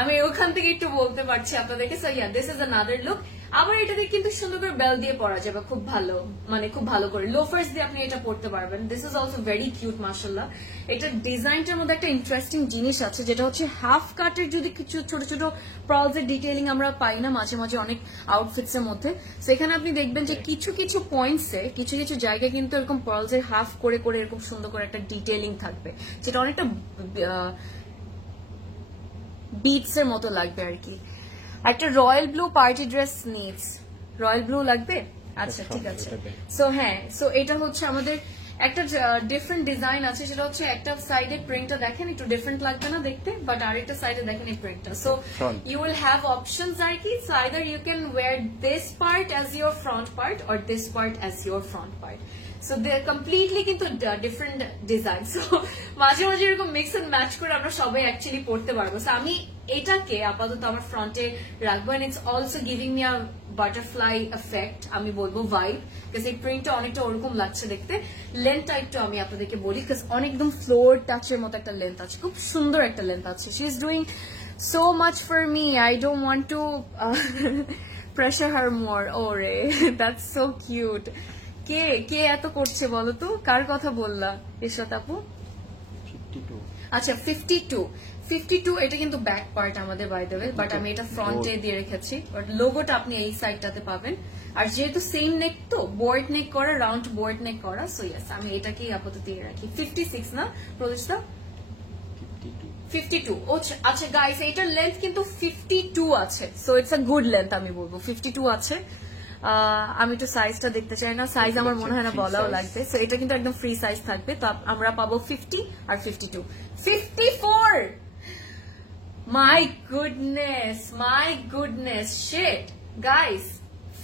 আমি ওখান থেকে একটু বলতে পারছি আপনাদেরকে। So yeah, this is another look. আবার এটাতে কিন্তু সুন্দর করে বেল দিয়ে পরা যাবে, খুব ভালো, মানে খুব ভালো করে লোফার্স দিয়ে আপনি এটা পড়তে পারবেন। This is also very cute মাশাআল্লাহ। এটা ডিজাইনটার মধ্যে একটা ইন্টারেস্টিং জিনিস আছে, যেটা হচ্ছে হাফ কাটের যদি কিছু ছোট ছোট প্রলসের ডিটেইলিং আমরা পাই না মাঝে মাঝে অনেক আউটফিটস এর মধ্যে, সেখানে আপনি দেখবেন যে কিছু কিছু পয়েন্টসে কিছু কিছু জায়গায় কিন্তু এরকম প্রলসের হাফ করে করে এরকম সুন্দর করে একটা ডিটেইলিং থাকবে, যেটা অনেকটা বিটস এর মতো লাগবে আর কি। একটা royal blue party dress needs, royal blue লাগবে? আচ্ছা ঠিক আছে। সো হ্যাঁ, সো এটা হচ্ছে আমাদের একটা ডিফারেন্ট ডিজাইন আছে, সেটা হচ্ছে একটা সাইডে প্রিন্টটা দেখেন একটু ডিফারেন্ট লাগবে না দেখতে, বাট আরেকটা সাইডে দেখেন এই প্রিন্টটা। So you will have options আর কি। So either you can wear this part as your front part or this part as your front part. So they are completely কিন্তু ডিফারেন্ট ডিজাইন। সো মাঝে মাঝে এরকম মিক্স এন্ড ম্যাচ করে আমরা সবাই actually পড়তে পারবো। সো আমি এটাকে আপাতত আমার ফ্রন্টে রাখবো, and it's also giving me a butterfly effect, আমি বলবো ভাইব, বিকজ এই প্রিন্টটা অনেকটা ওরকম লাগছে দেখতে। লেন্থটা একটু আমি আপনাদেরকে বলি, বিকজ অনেকদম ফ্লোর টাচের মতো একটা লেন্থ আছে, খুব সুন্দর একটা লেন্থ আছে। She is doing so much for me, I don't want to pressure her more. ও রে, দ্যাটস সো কিউট। কে কে এত করছে বলো তো, কার কথা বললা ইরশাদ আপু? 52। আচ্ছা 52, এটা কিন্তু ব্যাক পার্ট আমাদের বাই দ্য ওয়ে, বাট আমি এটা ফ্রন্টে দিয়ে রেখেছি, বাট লোগোটা আপনি এই সাইডটাতে পাবেন। আর যেহেতু সেম নেক, তো বোর্ড নেক করা, রাউন্ড বোর্ড নেক করা, সো ইয়েস আমি এটাকেই আপাতত দিয়ে রাখি। 56 না প্রতিষ্ঠা? 52। আচ্ছা গাইস, এটার লেন্থ কিন্তু 52 আছে, so it's a good length, আমি বলবো 52 আছে। আমি একটু সাইজটা দেখতে চাই না, সাইজ আমার মনে হয় না বলাও লাগবে। সো এটা কিন্তু একদম ফ্রি সাইজ থাকবে, তো আমরা পাবো 50 আর 52, 54। মাই গুডনেস শিট গাইস,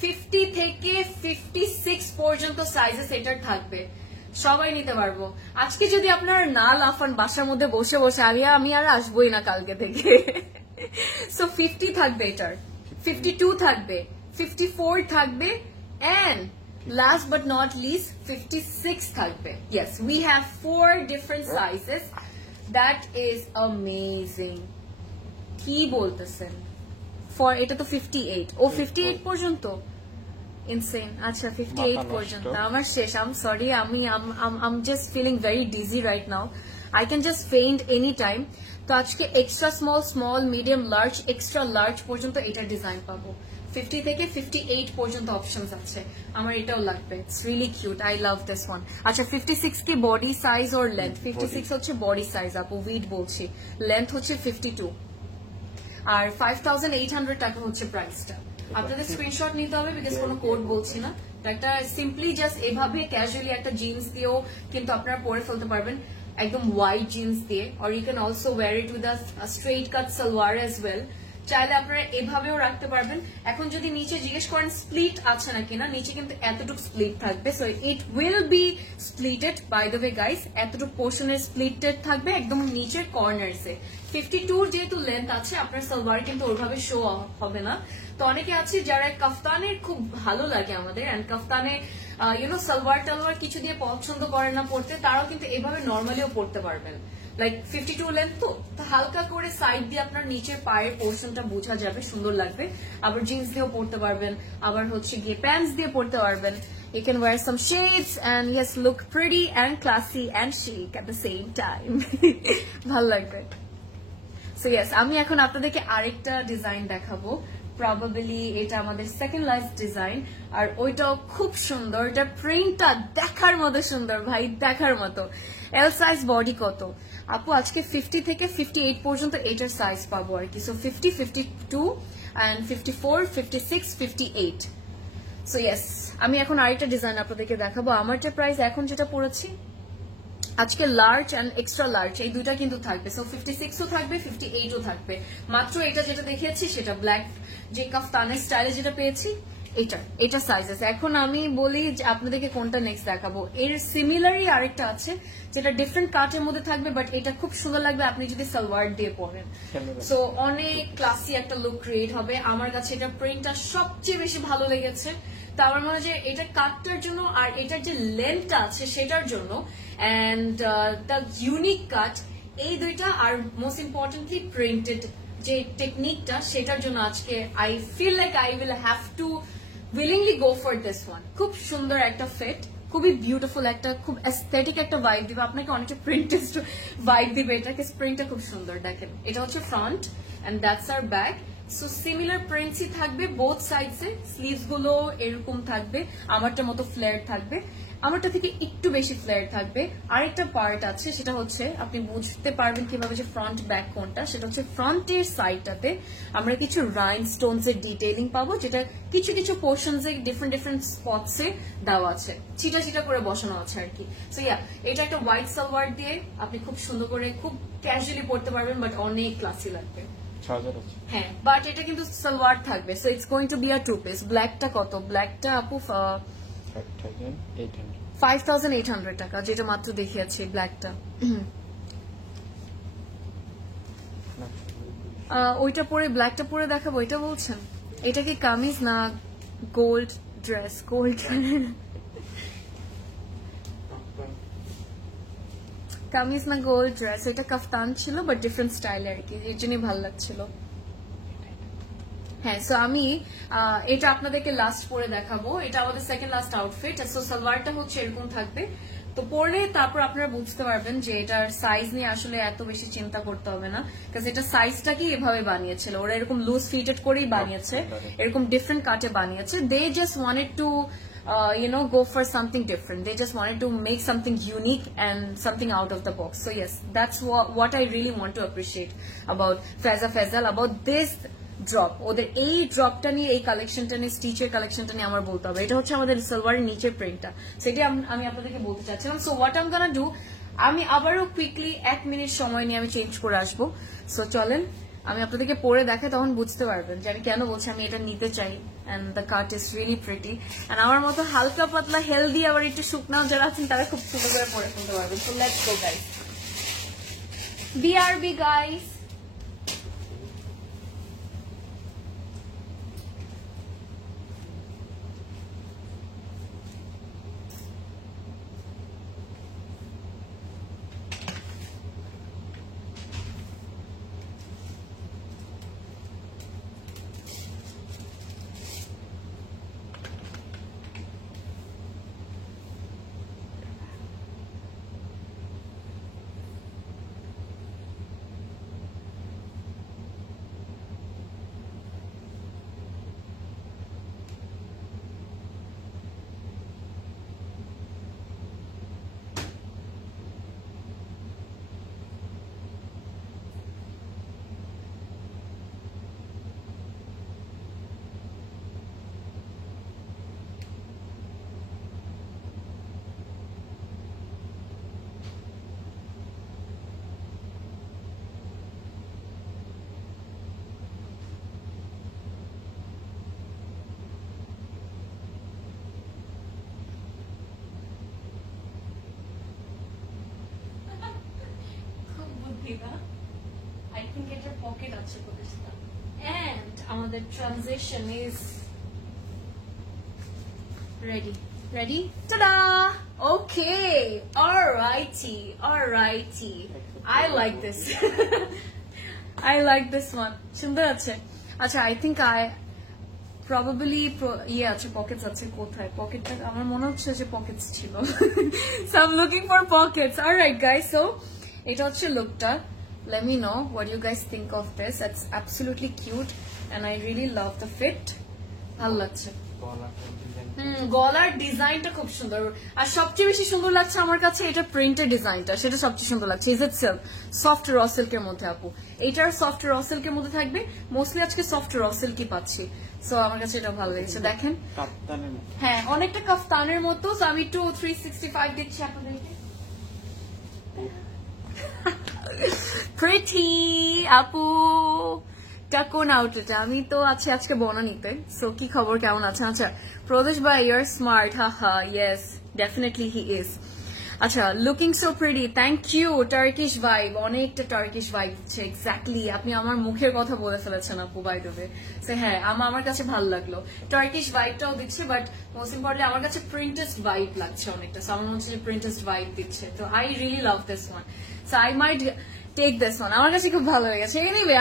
50 থেকে 56 পর্যন্ত সাইজেস এটার থাকবে, সবাই নিতে পারবো। আজকে যদি আপনারা না লাফান বাসার মধ্যে বসে বসে, আমি আর আসবোই না কালকে থেকে। সো 50 থাকবে এটার, 52 থাকবে, 54 থাকবে, and last but not least 56 থাকবে। Yes, we have 4 different sizes. That is amazing. কি বলতেছেন? ফর এটা তো 58, ও 58 পর্যন্ত, ইনসেন। আচ্ছা 58 পর্যন্ত আমার শেষ। I am sorry, I'm just feeling very dizzy right now. I can just faint any time. তো আজকে extra small, medium, large, extra large পর্যন্ত এটা ডিজাইন পাবো। 50 থেকে 58 পর্যন্ত অপশনস আছে, আমার এটাও লাগবে। It's really cute, I love this one. আচ্ছা 56 কি বডি সাইজ ওর লেন্থ? 56 হচ্ছে বডি সাইজ আপু, উইড বলছি, লেন্থ হচ্ছে 52, আর 5800 টাকা হচ্ছে প্রাইসটা। আপনাদের স্ক্রিনশট নিতে হবে, বিকজ কোনো কোড বলছি না। একটা সিম্পলি জাস্ট এভাবে ক্যাজুয়ালি একটা জিন্স দিয়েও কিন্তু আপনারা পরে ফেলতে পারবেন, একদম হোয়াইট জিন্স দিয়ে, or you can also wear it with a straight cut salwar as well. চাইলে আপনারা এভাবেও রাখতে পারবেন। এখন যদি নিচে জিজ্ঞেস করেন স্প্লিট আছে না কিনা, নিচে কিন্তু এতটুকু স্প্লিট থাকবে, so it will be splitted by the way guys, এতটুকু পোর্শনের স্প্লিটেড থাকবে একদম নিচের কর্নার্সে। 52 যেহেতু লেন্থ আছে, আপনার সালোয়ার কিন্তু ওইভাবে শো হবে না। তো অনেকে আছে যারা কাফতানে খুব ভালো লাগে আমাদের, এন্ড কাফতানে সালোয়ার টালোয়ার কিছু দিয়ে পছন্দ করে না পড়তে, তারাও কিন্তু এভাবে নর্মালিও পড়তে পারবেন। লাইক 52 লেন্থ তো হালকা করে সাইড দিয়ে আপনার নিচের পায়ের পোর্শনটা বোঝা যাবে, সুন্দর লাগবে। আবার জিন্স দিয়েও পরতে পারবেন, আবার হচ্ছে গিয়ে প্যান্টস দিয়ে পরতে পারবেন। You can wear some shades and yes, look pretty and classy and chic at the same time. ভালো লাগবে। So yes, আমি এখন আপনাদেরকে আরেকটা ডিজাইন দেখাবো। প্রবাবলি এটা আমাদের সেকেন্ড লাস্ট ডিজাইন, আর ওইটাও খুব সুন্দর। এটা প্রিন্টটা দেখার মতো সুন্দর ভাই, দেখার মতো। এল সাইজ, বডি কত আপু? আজকে 50 থেকে 58 পর্যন্ত এটার সাইজ পাবো আর কি। So 50, 52 and 54, 56, 58। সো ইয়েস, আমি এখন আরেকটা ডিজাইন আপনাদেরকে দেখাবো। আমারটা প্রাইস এখন যেটা পড়েছি আজকে লার্জ এন্ড এক্সট্রা লার্জ এই দুইটা কিন্তু থাকবে। সো 56ও থাকবে, 58ও থাকবে। মাত্র এটা যেটা দেখিয়েছি সেটা ব্ল্যাক যে কাফতানের স্টাইলে যেটা পেয়েছি এটা সাইজ আছে। এখন আমি বলি যে আপনাদেরকে কোনটা নেক্সট দেখাবো। এর সিমিলারই আরেকটা আছে যেটা ডিফারেন্ট কাটের মধ্যে থাকবে, বাট এটা খুব সুন্দর লাগবে আপনি যদি সালোয়ার দিয়ে পরেন। সো অনেক ক্লাসি একটা লুক ক্রিয়েট হবে। আমার কাছে এটা প্রিন্টটা সবচেয়ে বেশি ভালো লেগেছে। তো আমার মনে হয় যে এটা কাটটার জন্য আর এটার যে লেন্থটা আছে সেটার জন্য and the unique cut এই দুইটা, আর মোস্ট ইম্পর্টেন্টলি প্রিন্টেড যে টেকনিকটা সেটার জন্য আজকে I feel like I will have to willingly go for this one. খুব সুন্দর একটা ফিট, খুবই বিউটিফুল একটা, খুব অ্যাস্থেটিক একটা ভাইব দিবে আপনাকে, অনেকটা প্রিন্টেড ভাইব দিবে। এটাকে প্রিন্টটা খুব সুন্দর। দেখেন এটা হচ্ছে front and that's our back. So similar প্রিন্টসই থাকবে বোথ সাইডসে। স্লিভস গুলো এরকম থাকবে, আমারটা মতো ফ্লেয়ার থাকবে, আমারটা থেকে একটু বেশি ফ্লেয়ার থাকবে। আরেকটা পার্ট আছে সেটা হচ্ছে আপনি বুঝতে পারবেন কিভাবে যে ফ্রন্ট ব্যাক কোনটা, সেটা হচ্ছে ফ্রন্টের সাইডটাতে আমরা কিছু রাইনস্টোনস এর ডিটেইলিং পাবো, যেটা কিছু কিছু পোর্শনস এ ডিফারেন্ট স্পটসে দেওয়া আছে, ছিটা ছিটা করে বসানো আছে আর কি। সো ইয়া, এটা একটা হোয়াইট সালোয়ার দিয়ে আপনি খুব সুন্দর করে খুব ক্যাজুয়ালি পড়তে পারবেন, বাট অনেক ক্লাসি লাগবে। হ্যাঁ, বাট এটা কিন্তু সালোয়ার থাকবে। So it's going to be a two piece. ব্ল্যাকটা কত? ব্ল্যাকটা আপু 5800 টাকা, যেটা মাত্র দেখিয়েছি ব্ল্যাকটা। ওইটা পরে ব্ল্যাকটা পরে দেখাবো এটা বলছেন? এটা কি কামিজ না গোল্ড ড্রেস? গোল্ড কামিজ না গোল্ড ড্রেস? এটা কাফতান ছিল বাট ডিফারেন্ট স্টাইলে আর কি, এর জন্যই ভালো লাগছিল। হ্যাঁ, সো আমি এটা আপনাদেরকে লাস্ট পরে দেখাবো। এটা আমাদের সেকেন্ড লাস্ট আউটফিট। সো সালোয়ারটা হচ্ছে এরকম থাকবে। তো পরলে তারপর আপনারা বুঝতে পারবেন যে এটার সাইজ নিয়ে আসলে এত বেশি চিন্তা করতে হবে না, কারণ এটা সাইজটাকে এভাবে বানিয়েছিল ওরা, এরকম লুজ ফিটেড করেই বানিয়েছে, এরকম ডিফারেন্ট কাটে বানিয়েছে। They just wanted to go for something different. They just wanted to make something unique and something out of the box. So yes, that's what I really want to appreciate about Faiza Faisal, about this drop. ওদের এই ড্রপটা নিয়ে, এই কালেকশনটা নিয়ে, স্টিচের কালেকশনটা নিয়ে আমার বলতে হবে। এটা হচ্ছে আমাদের সালোয়ারের নিচের প্রিন্টটা, সেটা আমি আপনাদেরকে বলতে চাচ্ছিলাম। So what I am gonna do, আমি আবারও কুইকলি 1 মিনিট সময় নিয়ে আমি চেঞ্জ করে আসবো। সো চলেন আমি আপনাদেরকে পরে দেখাই, তখন বুঝতে পারবেন যে আমি কেন বলছি আমি এটা নিতে চাই। And the cut is really pretty. And আমার মতো হালকা পাতলা হেলদি আবার একটু শুকনাও যারা আছেন তারা খুব সুন্দর করে পরে ফেলতে পারবেন। So let's go guys, BRB guys. I think এটার পকেট আছে কোথাও। And আমাদের transition is ready. Ta-da! Okay, alrighty. I like this. I like this one. সুন্দর আছে। আচ্ছা, I think I probably ইয়ে আছে, পকেটস আছে কোথায়? পকেটটা আমার মনে হচ্ছে যে পকেটস ছিল। So I'm looking for pockets. Alright guys, so এটা হচ্ছে লুকটা। Let me know what you guys think of this. It's absolutely cute and I really love the fit. ভালো লাগছে। গলার ডিজাইনটা খুব সুন্দর, আর সবচেয়ে বেশি সুন্দর লাগছে আমার কাছে এটা প্রিন্টের ডিজাইনটা, সেটা সবচেয়ে সুন্দর লাগছে। ইজ ইট সিল্ক, সফট র সিল্কের মধ্যে আপু, এটার সফট র সিল্কের মধ্যে থাকবে। মোস্টলি আজকে সফট র সিল্কই পাচ্ছি, সো আমার কাছে এটা ভালো লাগছে। দেখেন হ্যাঁ অনেকটা কাফতানের মতো। সো আমি একটু 365 দিচ্ছি আপনাদেরকে। প্রিটি আপু কোন আউটলেটে? আমি তো আছি আজকে বনানীতে। সো কি খবর, কেমন আছেন? আচ্ছা প্রদেশ ভাই, ইউ আর স্মার্ট। হা ইয়েস ডেফিনেটলি হি ইজ। আচ্ছা looking so pretty, thank you. Turkish vibe, অনেকটা টার্কিশ ভাইব দিচ্ছে। এক্স্যাক্টলি আপনি আমার মুখের কথা বলে ফেলেছেন আপু, বাই দ্য ওয়ে। সো হ্যাঁ আমার কাছে ভালো লাগলো, টার্কিশ ভাইবটাও দিচ্ছে, বাট মোস্ট ইম্পর্টেন্টলি আমার কাছে প্রিন্টেস্ট ভাইব লাগছে অনেকটা। সো আমার মনে হচ্ছে যে প্রিন্টেস্ট ভাইব দিচ্ছে, তো I really love this one. So I might take this one. আমার কাছে খুব ভালো লেগেছে। Anyway,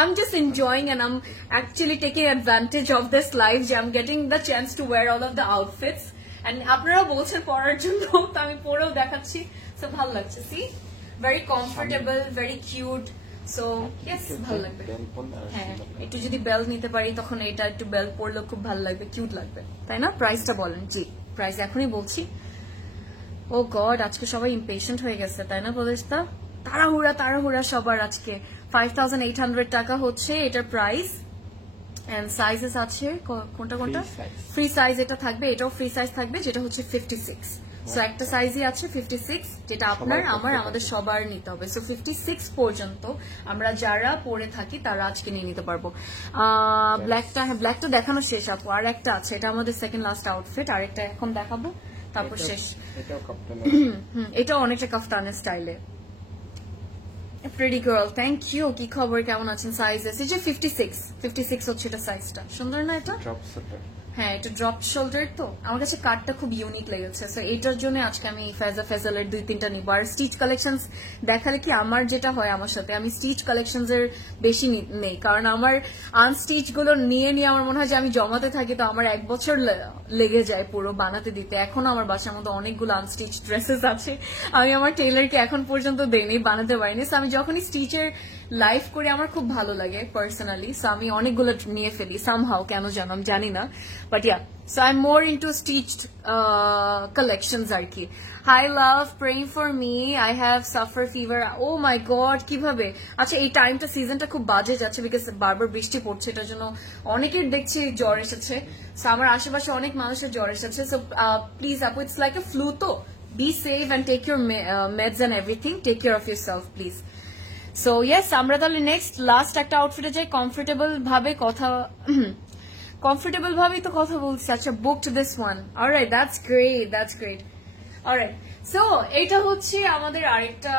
I'm just enjoying and I'm actually taking advantage of this live যে I'm getting the chance to wear all of the outfits and আপনারা বলছেন পরার জন্য, তো আমি পরেও দেখাচ্ছি। So ভালো লাগছে, see, very comfortable, very cute. So yes, ভালো লাগবে। হ্যাঁ একটু যদি বেল্ট নিতে পারি তখন এটা একটু বেল্ট পরলেও খুব ভালো লাগবে, কিউট লাগবে, তাই না? প্রাইসটা বলেন। জি প্রাইস এখনই বলছি। ও গড, আজকে সবাই ইম্পেশেন্ট হয়ে গেছে, তাই না প্রদেশটা? তাড়াহুড়া সবার আজকে। 5800 টাকা হচ্ছে এটার প্রাইস, এন্ড সাইজেস আছে কোনটা ফ্রি সাইজ এটা থাকবে, এটাও ফ্রি সাইজ থাকবে, যেটা হচ্ছে 56। সো একটা সাইজই আছে 56, যেটা আপনার আমাদের সবার নিতে হবে। সো 56 পর্যন্ত আমরা যারা পরে থাকি তারা আজকে নিয়ে নিতে পারবো। ব্ল্যাকটা দেখানো শেষ আপু, আর একটা আছে, এটা আমাদের সেকেন্ড লাস্ট আউটফিট, আর একটা এখন দেখাবো তারপর শেষ। এটাও অনেকটা কাফতানের স্টাইলে। Pretty girl, thank you. কি খবর, কেমন আছেন? সাইজেস এই যে 56 হচ্ছে এটা সাইজটা, সুন্দর না এটা? হ্যাঁ এটা ড্রপ শোল্ডার, তো আমার কাছে কাটটা খুব ইউনিক লেগেছে। সো এটার জন্য আজকে আমি ফেজালের 2-3টা নিব। আর স্টিচ কালেকশনস দেখালে কি আমার যেটা হয় আমার সাথে, আমি স্টিচ কালেকশনস এর বেশি নেই, কারণ আমার আনস্টিচ গুলো নিয়ে আমার মনে হয় যে আমি জমাতে থাকি, তো আমার 1 বছর লেগে যায় পুরো বানাতে দিতে। এখনো আমার বাসার মধ্যে অনেকগুলো আনস্টিচ ড্রেসেস আছে, আমি আমার টেইলারকে এখন পর্যন্ত দেইনি, বানাতে পারিনি। সো আমি যখনই স্টিচের লাইফ করে আমার খুব ভালো লাগে পার্সোনালি, সো আমি অনেকগুলো নিয়ে ফেলি সামহাউ, কেন জানো আমি জানি না, but yeah. So I'm more into stitched collections আর কি। Hi love, praying for me. I have suffer fever. Oh my god, কিভাবে? আচ্ছা এই টাইমটা সিজনটা খুব বাজে যাচ্ছে, বিকজ বারবার বৃষ্টি পড়ছে, এটার জন্য অনেকের দেখছি জ্বর এসেছে। সো আমার আশেপাশে অনেক মানুষের জ্বর এসেছে। সো প্লিজ আপু, ইটস লাইক এ ফ্লু, তো be safe and take your meds and everything. Take care of yourself please. So yes, আমরা তাহলে নেক্সট লাস্ট একটা আউটফিটে যাই। কমফোর্টেবল ভাবেই তো কথা বলছি। আচ্ছা booked this one, alright, that's great. Alright, so এটা হচ্ছে আমাদের আরেকটা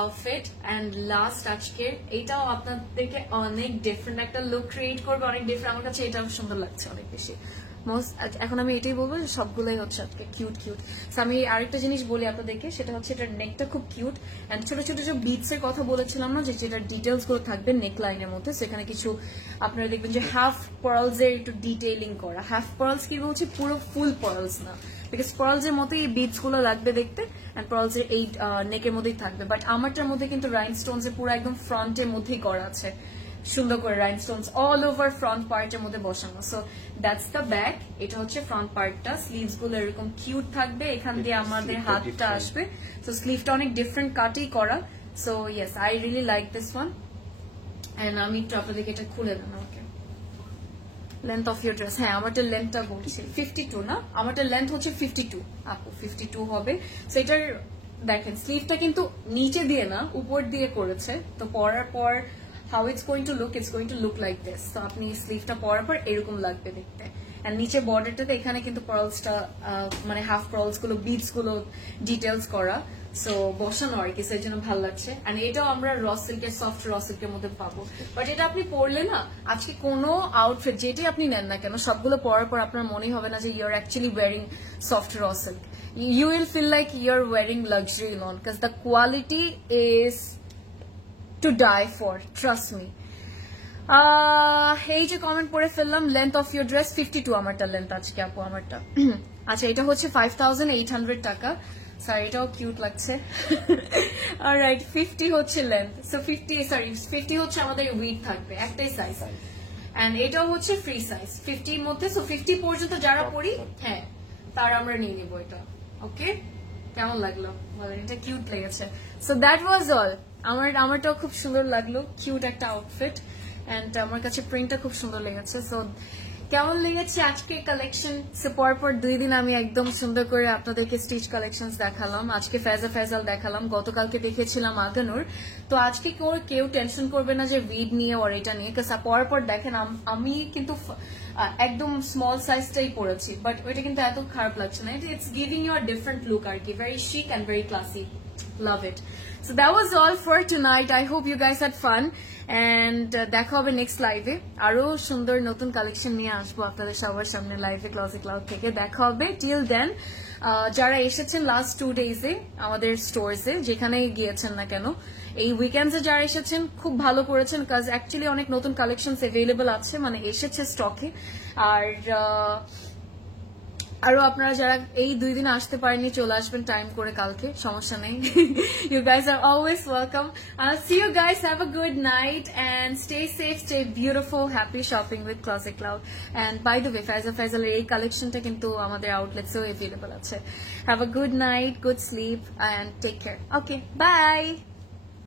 আউটফিট এন্ড লাস্ট আজকের। এটাও আপনাদেরকে অনেক ডিফারেন্ট একটা লুক ক্রিয়েট করবে, অনেক ডিফারেন্ট। আমার কাছে এটাও সুন্দর লাগছে অনেক বেশি। এখন আমি এটাই বলবো যে সবগুলোই হচ্ছে আজকে কিউট। আমি আরেকটা জিনিস বলি আপনাদেরকে, সেটা হচ্ছে এটার নেকটা খুব কিউট এন্ড ছোট ছোট যে বিটস এর কথা বলেছিলাম না, যে যেটার ডিটেলস গুলো থাকবে নেক লাইনের মধ্যে, সেখানে কিছু আপনারা দেখবেন যে হাফ পার্লস এর একটু ডিটেইলিং করা। হাফ পার্লস কি বলছি, পুরো ফুল পার্লস না, বিকজ পার্লস এর মতো এই বিটস গুলো লাগবে দেখতে, এন্ড পার্লস এর এই নেকের মধ্যেই থাকবে। বাট আমারটার মধ্যে কিন্তু রাইনস্টোনস এর পুরো একদম ফ্রন্টের মধ্যেই করা আছে, সুন্দর করে রাইনস্টোনস অল ওভার ফ্রন্ট পার্টের মধ্যে বসানো। সো দ্যাটস দ্য ব্যাক, এটা হচ্ছে ফ্রন্ট পার্টটা। স্লিভস গুলো এরকম কিউট থাকবে, এখান দিয়ে আমাদের হাতটা আসবে। সো স্লিভটা অনেক ডিফারেন্ট কাটেই করা। So yes, I really like this one. And আমি একটু আপনাদেরকে এটা খুলে দেন আমাকে। লেন্থ অফ ইউর ড্রেস, হ্যাঁ আমারটা লেন্থটা বলছি 52 না, আমারটা লেন্থ হচ্ছে 52 আপু, 52 হবে। সো এটার দেখেন স্লিভটা কিন্তু নিচে দিয়ে না উপর দিয়ে করেছে, তো পরার পর how it's going to look like this. So আপনি স্লিভটা পরার পর এরকম লাগবে দেখতে। এন্ড নিচে বর্ডারটাতে এখানে কিন্তু পার্লসটা মানে হাফ পার্লস গুলো বিটস গুলো ডিটেলস করা, সো বসানো আর কি, সেই জন্য ভালো লাগছে। এন্ড এটাও আমরা র সিল্কের, সফট র সিল্কের মধ্যে পাবো। বাট এটা আপনি পরলে না আজকে কোনো আউটফিট যেটাই আপনি নেন না কেন, সবগুলো পরার পর আপনার মনেই হবে না যে you are actually wearing soft raw silk. you will feel like you're wearing luxury alone because the quality is to die for, trust me. এই যে কমেন্ট পড়ে ফেললাম, লেন্থ অফ ইউর ড্রেস 52 আমারটা লেন্থ আজকে আপু আমারটা। আচ্ছা এটা হচ্ছে 5800 টাকা। সরি এটাও কিউট লাগছে। অলরাইট 50 হচ্ছে লেন্থ, সো 50 হচ্ছে আমাদের উইড থাকবে একটাই সাইজ, এন্ড এটাও হচ্ছে ফ্রি সাইজ 50 এর মধ্যে। সো 50 পর্যন্ত যারা পড়ি হ্যাঁ তার আমরা নিয়ে নিব এটা। ওকে কেমন লাগলো বলেন, এটা কিউট লেগেছে। So that was all. আমারটাও খুব সুন্দর লাগলো, কিউট একটা আউটফিট, এন্ড আমার কাছে প্রিন্টটা খুব সুন্দর লেগেছে। সো কেমন লেগেছে আজকে কালেকশন? সো পরপর 2 দিন আমি একদম সুন্দর করে আপনাদেরকে স্টিচ কালেকশন দেখালাম। আজকে ফেজাল দেখালাম, গতকালকে দেখেছিলাম আগানুর। তো আজকে কেউ টেনশন করবে না যে উইড নিয়ে আর এটা নিয়ে, পরপর দেখেন আমি কিন্তু একদম স্মল সাইজটাই পরেছি, বাট ওইটা কিন্তু এত খারাপ লাগছে না। It's giving you a different look আর কি, very chic and very classy. Love it. So that was all for tonight. I hope you guys had fun. And দেখা হবে নেক্সট লাইভে, আরো সুন্দর নতুন কালেকশন নিয়ে আসবো আপনাদের সবার সামনে লাইভে ক্লজেট ক্লাউড থেকে। দেখা হবে। টিল দেন যারা এসেছেন লাস্ট 2 ডেজে আমাদের স্টোরসে, যেখানে গিয়েছেন না কেন, এই উইকেন্ডসে যারা এসেছেন খুব ভালো করেছেন, কাজ অ্যাকচুয়ালি অনেক নতুন কালেকশন অ্যাভেলেবল আছে, মানে এসেছে স্টকে। আর আরো আপনারা যারা এই 2 দিন আসতে পারেননি চলে আসবেন টাইম করে কালকে, সমস্যা নেই। You guys are always welcome. See you guys, have a good night and stay safe, stay beautiful, happy shopping with Closet Cloud. And by the way, Faisal এই কালেকশনটা কিন্তু আমাদের আউটলেটসেও अवेलेबल আছে। Have a good night, good sleep and take care. Okay, bye.